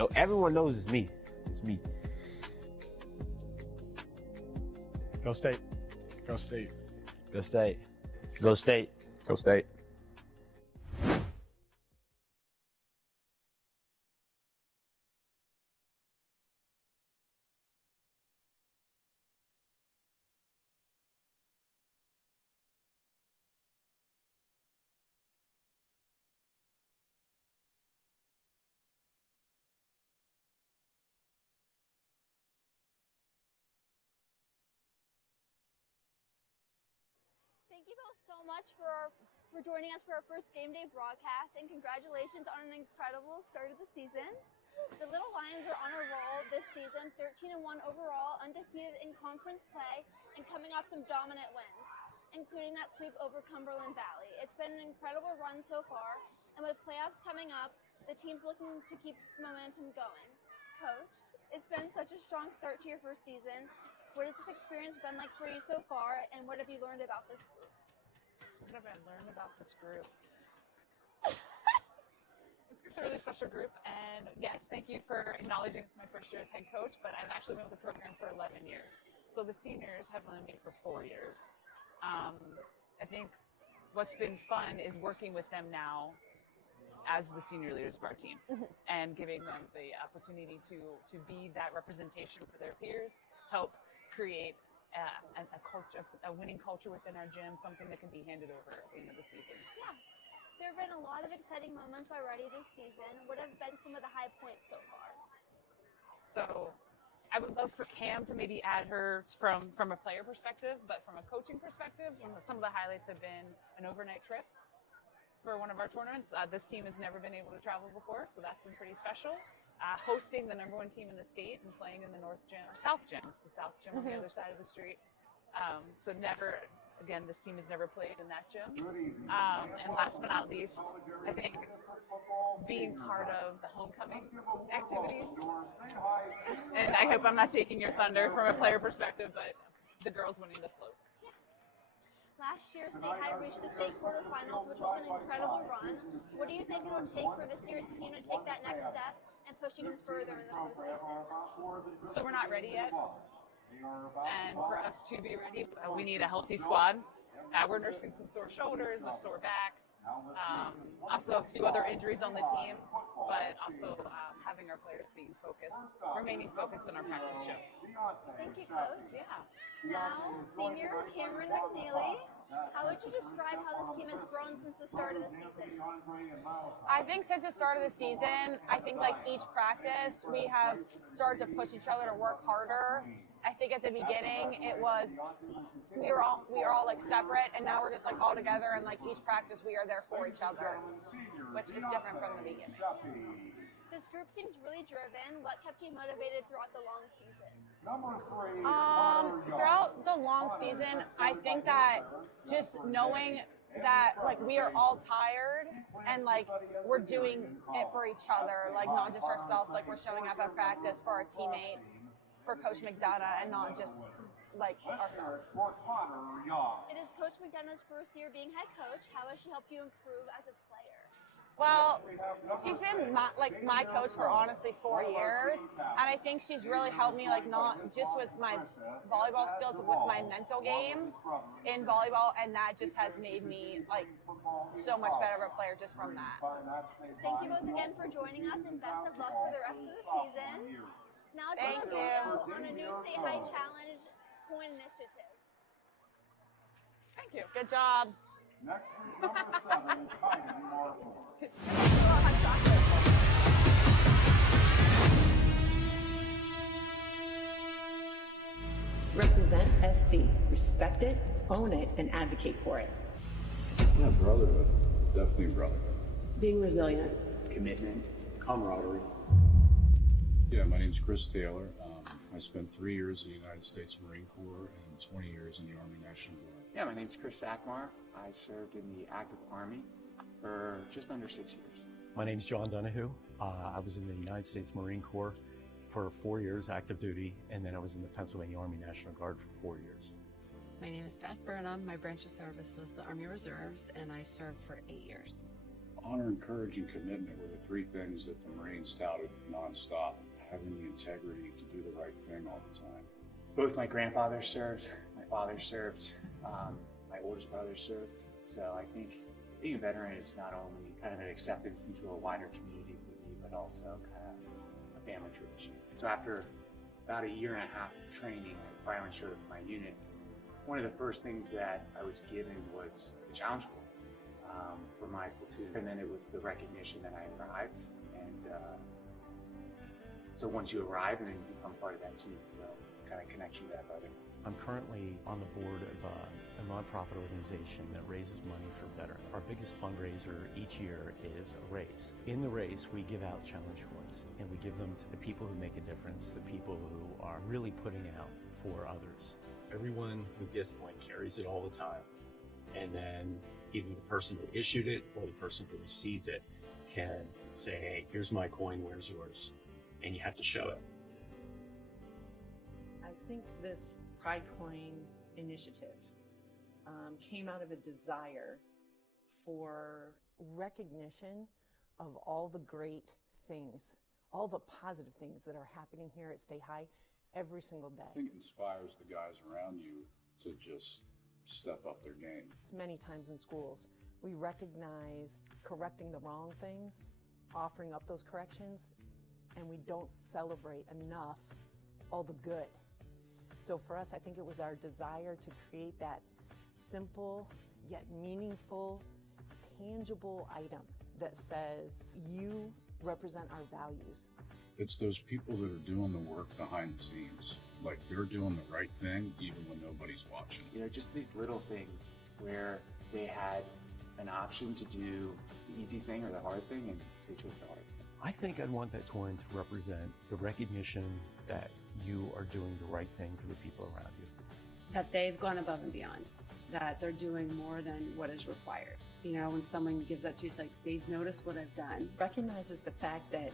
knows it's me. It's me. Go State. Go State. Go State. Go State. Go State. Thank you both so much for joining us for our first game day broadcast, and congratulations on an incredible start of the season. The Little Lions are on a roll this season, 13-1 overall, undefeated in conference play, and coming off some dominant wins. including that sweep over Cumberland Valley. It's been an incredible run so far, and with playoffs coming up, the team's looking to keep momentum going. Coach, it's been such a strong start to your first season. What has this experience been like for you so far, and what have you learned about this group? What have I learned about this group? This group's a really special group, and yes, thank you for acknowledging it's my first year as head coach, but I've actually been with the program for 11 years. So the seniors have known me for 4 years. I think what's been fun is working with them now as the senior leaders of our team and giving them the opportunity to be that representation for their peers, help create a culture, a winning culture within our gym, something that can be handed over at the end of the season. Yeah. There have been a lot of exciting moments already this season. What have been some of the high points so far? So I would love for Cam to maybe add her from a player perspective, but from a coaching perspective, some of the highlights have been an overnight trip for one of our tournaments. This team has never been able to travel before, so that's been pretty special. Hosting the #1 team in the state and playing in the North Gym, or South Gym. It's the South Gym on the other side of the street. So never, again, this team has never played in that gym. And last but not least, I think being part of the homecoming activities. And I hope I'm not taking your thunder from a player perspective, but the girls winning the float. Last year, State High reached the state quarterfinals, which was an incredible run. What do you think it will take for this year's team to take that next step and push even further in the postseason? So we're not ready yet. And for us to be ready, we need a healthy squad. We're nursing some sore shoulders, sore backs, also a few other injuries on the team, but also having our players being focused, remaining focused on our practice show. Thank you, Coach. Yeah. Now, senior Cameron McNeely, how would you describe how this team has grown since the start of the season? I think since the start of the season, I think like each practice, we have started to push each other to work harder. I think at the beginning it was we were all like separate, and now we're just like all together, and like each practice we are there for each other, which is different from the beginning. This group seems really driven. What kept you motivated throughout the long season? Throughout the long season, I think that just knowing that like we are all tired and like we're doing it for each other, like not just ourselves, like we're showing up at practice for our teammates, for Coach McDonough, and not just like ourselves. It is Coach McDonough's first year being head coach. How has she helped you improve as a player? Well, she's been my coach for honestly 4 years, and I think she's really helped me like not just with my volleyball skills, but with my mental game in volleyball, and that just has made me like so much better of a player just from that. Thank you both again for joining us, and best of luck for the rest of the season. Now to Thank a video on a new State High Challenge point initiative. Thank you. Good job. Next is number 7, Kylie Marshall. Represent SC. Respect it, own it, and advocate for it. Yeah, brotherhood. Definitely brotherhood. Being resilient. Commitment. Camaraderie. Yeah, my name's Chris Taylor. I spent 3 years in the United States Marine Corps and 20 years in the Army National Guard. Yeah, my name's Chris Sackmar. I served in the active Army for just under 6 years. My name's John Donahue. I was in the United States Marine Corps for 4 years, active duty, and then I was in the Pennsylvania Army National Guard for 4 years. My name is Beth Burnham. My branch of service was the Army Reserves, and I served for 8 years. Honor, courage, and commitment were the 3 things that the Marines touted nonstop. Having the integrity to do the right thing all the time. Both my grandfathers served, my father served, my oldest brother served. So I think being a veteran is not only kind of an acceptance into a wider community for me, but also kind of a family tradition. So after about 1.5 years of training, I finally showed up to my unit. One of the first things that I was given was the challenge board for my platoon. And then it was the recognition that I arrived. And so once you arrive, and then you become part of that team, so kind of connects you to that brother. I'm currently on the board of a nonprofit organization that raises money for veterans. Our biggest fundraiser each year is a race. In the race, we give out challenge coins, and we give them to the people who make a difference, the people who are really putting out for others. Everyone who gets the link carries it all the time. and then either the person who issued it or the person who received it can say, hey, here's my coin, where's yours? And you have to show it. I think this Pride Coin initiative came out of a desire for recognition of all the great things, all the positive things that are happening here at State High every single day. I think it inspires the guys around you to just step up their game. Many times in schools, we recognize correcting the wrong things, offering up those corrections, and we don't celebrate enough all the good. So for us, I think it was our desire to create that simple yet meaningful, tangible item that says you represent our values. It's those people that are doing the work behind the scenes. Like, they're doing the right thing even when nobody's watching. You know, just these little things where they had an option to do the easy thing or the hard thing, and they chose the hard thing. I think I'd want that coin to represent the recognition that you are doing the right thing for the people around you. That they've gone above and beyond, that they're doing more than what is required. You know, when someone gives that to you, it's like, they've noticed what I've done. Recognizes the fact that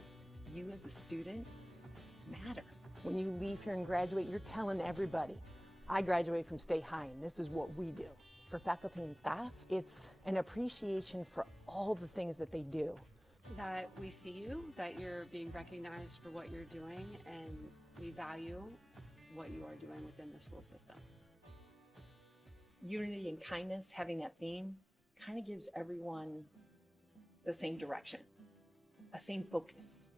you as a student matter. When you leave here and graduate, you're telling everybody, I graduate from State High and this is what we do. For faculty and staff, it's an appreciation for all the things that they do. That we see you, that you're being recognized for what you're doing, and we value what you are doing within the school system. Unity and kindness, having that theme, kind of gives everyone the same direction, a same focus.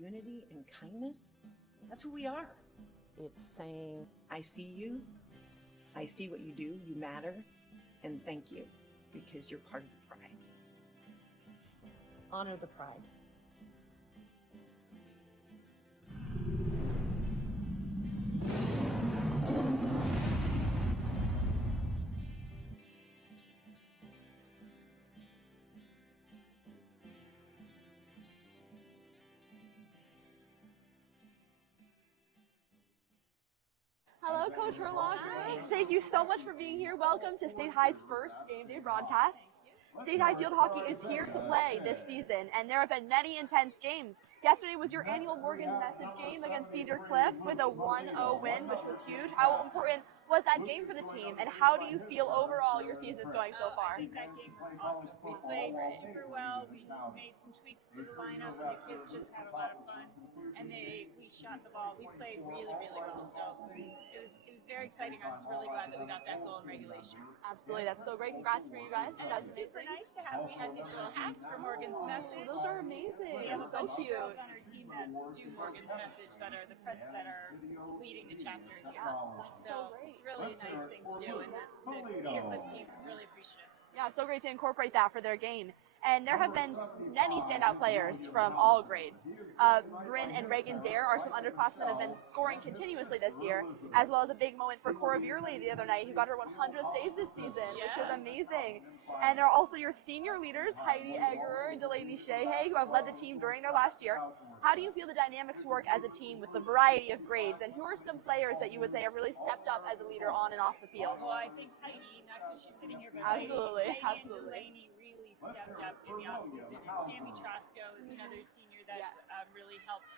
Unity and kindness, that's who we are. It's saying, I see you, I see what you do, you matter, and thank you, because you're part of the pride. Honor the pride. Hello, Coach Herlocker. Thank you so much for being here. Welcome to State High's first game day broadcast. State High Field Hockey is here to play this season, and there have been many intense games. Yesterday was your annual Morgan's Message game against Cedar Cliff with a 1-0 win, which was huge. How important was that game for the team, and how do you feel overall your season's going so far? I think that game was awesome. We played super well. We made some tweaks to the lineup, and the kids just had a lot of fun. And we shot the ball. We played really, really well. So it was very exciting. I was really glad that we got that goal in regulation. Absolutely, that's so great. Congrats for you guys. And that's super nice to have. We had these little hats for Morgan's Message. Those are amazing. We have a so bunch of cute. girls on our team that do Morgan's Message that are that are leading the chapter here. So it's really a nice thing to do, and the Cedar Cliff team is really appreciative. Yeah, it's so great to incorporate that for their game. And there have been many standout players from all grades. Bryn and Reagan Dare are some underclassmen that have been scoring continuously this year, as well as a big moment for Cora Beerley the other night, who got her 100th save this season, which was amazing. And there are also your senior leaders, Heidi Eggerer and Delaney Shehay, who have led the team during their last year. How do you feel the dynamics work as a team with the variety of grades? And who are some players that you would say have really stepped up as a leader on and off the field? Well, I think Heidi, not because she's sitting here, but Absolutely, Heidi and Delaney really stepped up in the offseason. And Sammy Trosco is another senior that really helped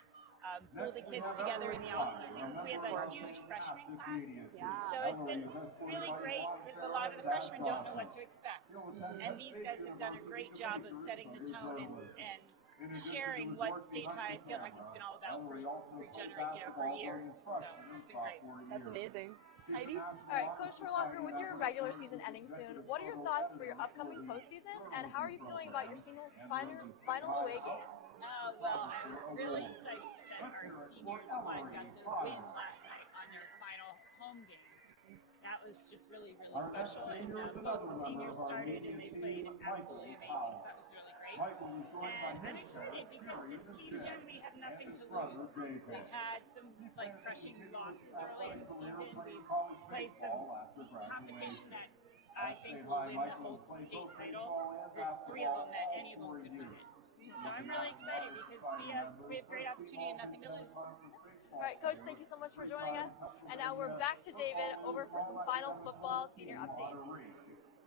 pull the kids together in the offseason, because we have a huge freshman class. So it's been really great because a lot of the freshmen don't know what to expect. And these guys have done a great job of setting the tone and sharing what State High, I feel like, has been all about for years. So it's been great. That's amazing. Heidi? All right, Coach Herlocker, with your regular season ending soon, what are your thoughts for your upcoming postseason, and how are you feeling about your seniors' final away games? Well, I was really psyched that our seniors got to win last night on their final home game. That was just really, really special, and both the seniors started and they played absolutely amazing, so that was really great. And I'm excited because this team generally had nothing to lose. We've had some crushing losses early in the season. We've played some competition that I think will win the whole state title. There's 3 of them that any of them could win it. So I'm really excited because we have great opportunity and nothing to lose. All right, Coach, thank you so much for joining us. And now we're back to David over for some final football senior updates.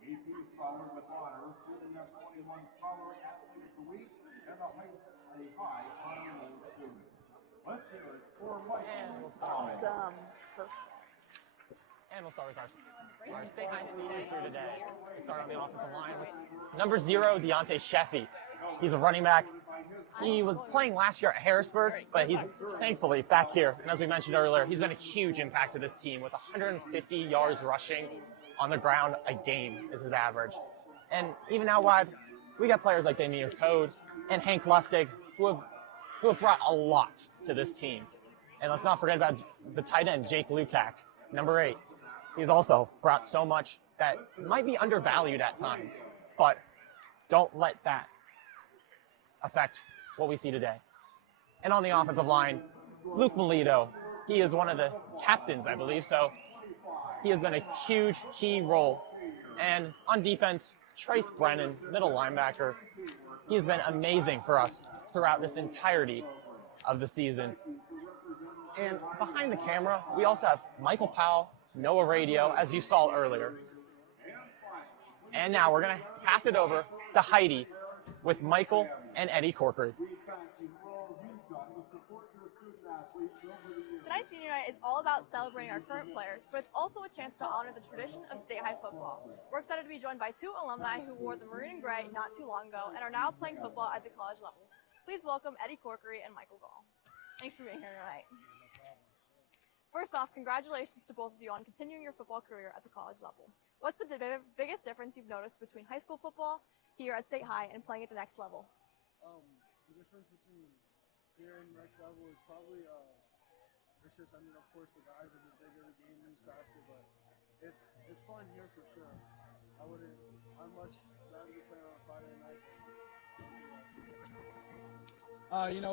AP Scholar with honor, CBS 21 Scholar Athlete of the Week, and a high honor roll student. Let's hear it for Michael. Awesome. And we'll start with our state high seniors here today. We start on the offensive line with number 0, Deontay Sheffy. He's a running back. He was playing last year at Harrisburg, but he's thankfully back here. And as we mentioned earlier, he's been a huge impact to this team with 150 yards rushing on the ground a game is his average. And even out wide, we got players like Damian Code and Hank Lustig who have brought a lot to this team. And let's not forget about the tight end, Jake Lukac, number 8. He's also brought so much that might be undervalued at times, but don't let that affect what we see today. And on the offensive line, Luke Melito, he is one of the captains, I believe, so he has been a huge key role. And on defense, Trace Brennan, middle linebacker, he has been amazing for us throughout this entirety of the season. And behind the camera, we also have Michael Powell, Noah Radio, as you saw earlier. And now we're going to pass it over to Heidi with Michael and Eddie Corkery. Tonight's senior night is all about celebrating our current players, but it's also a chance to honor the tradition of state high football. We're excited to be joined by 2 alumni who wore the maroon and gray not too long ago and are now playing football at the college level. Please welcome Eddie Corkery and Michael Gall. Thanks for being here tonight. First off, congratulations to both of you on continuing your football career at the college level. What's the biggest difference you've noticed between high school football here at State High and playing at the next level? The difference between here and next level is probably, it's just, of course, the guys are bigger, the game moves faster, but it's fun here for sure. I'd much rather be playing on a Friday night.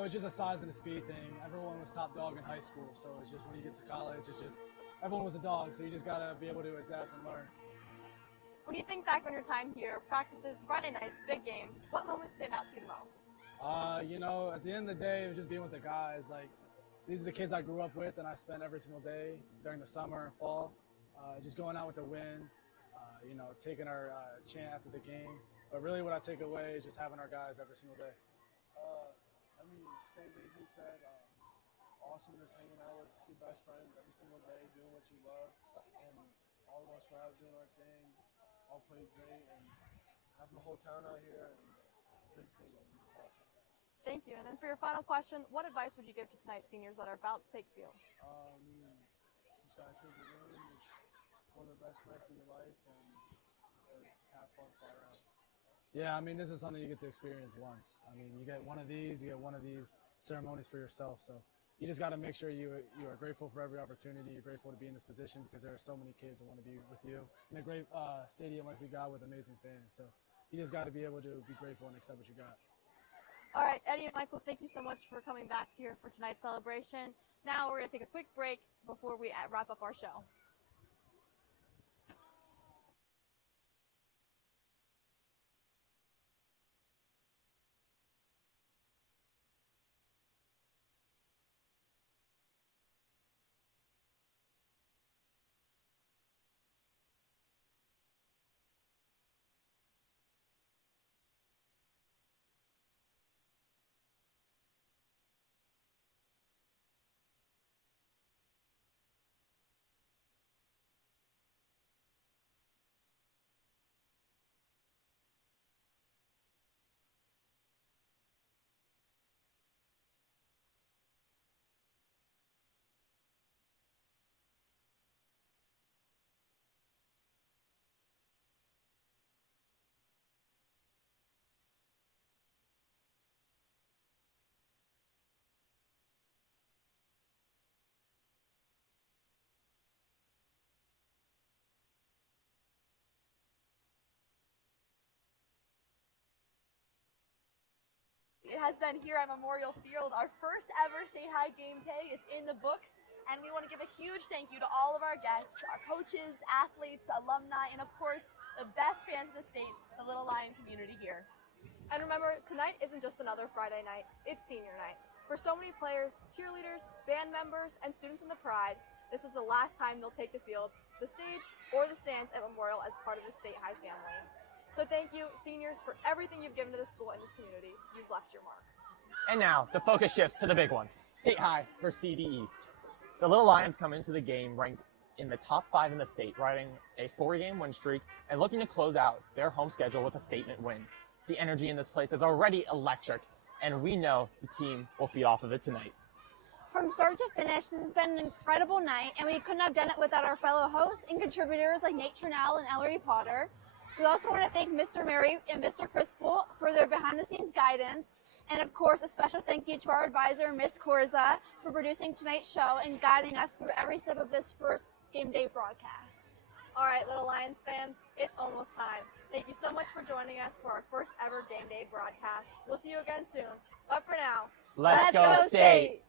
It's just a size and a speed thing. Everyone was top dog in high school, so it's just when you get to college, everyone was a dog, so you just got to be able to adapt and learn. When you think back on your time here, practices, Friday nights, big games, what moments stand out to you the most? At the end of the day, it was just being with the guys. These are the kids I grew up with and I spent every single day during the summer and fall. Just going out with the wind, taking our chant after the game. But really what I take away is just having our guys every single day. Same thing he said, awesome just hanging out with your best friends every single day, doing what you love, and all of us were out doing our thing, all played great, and having the whole town out here, and this thing was awesome. Thank you. And then for your final question, what advice would you give to tonight's seniors that are about to take field? Just gotta take it in. It's one of the best nights in your life, and just have fun far out. Yeah, this is something you get to experience once. You get one of these ceremonies for yourself. So you just got to make sure you are grateful for every opportunity. You're grateful to be in this position because there are so many kids that want to be with you in a great stadium like we got with amazing fans. So you just got to be able to be grateful and accept what you got. All right, Eddie and Michael, thank you so much for coming back here for tonight's celebration. Now we're going to take a quick break before we wrap up our show. It has been here at Memorial Field. Our first ever State High Game Day is in the books, and we want to give a huge thank you to all of our guests, our coaches, athletes, alumni, and of course, the best fans of the state, the Little Lion community here. And remember, tonight isn't just another Friday night, it's senior night. For so many players, cheerleaders, band members, and students in the Pride, this is the last time they'll take the field, the stage, or the stands at Memorial as part of the State High family. So thank you, seniors, for everything you've given to the school and this community. You've left your mark. And now, the focus shifts to the big one, State High versus CD East. The Little Lions come into the game ranked in the top 5 in the state, riding a 4-game win streak and looking to close out their home schedule with a statement win. The energy in this place is already electric, and we know the team will feed off of it tonight. From start to finish, this has been an incredible night, and we couldn't have done it without our fellow hosts and contributors like Nate Turnell and Ellery Potter. We also want to thank Mr. Murray and Mr. Crispel for their behind-the-scenes guidance, and of course, a special thank you to our advisor, Ms. Corza, for producing tonight's show and guiding us through every step of this first Game Day broadcast. All right, Little Lions fans, it's almost time. Thank you so much for joining us for our first ever Game Day broadcast. We'll see you again soon. But for now, Let's go State!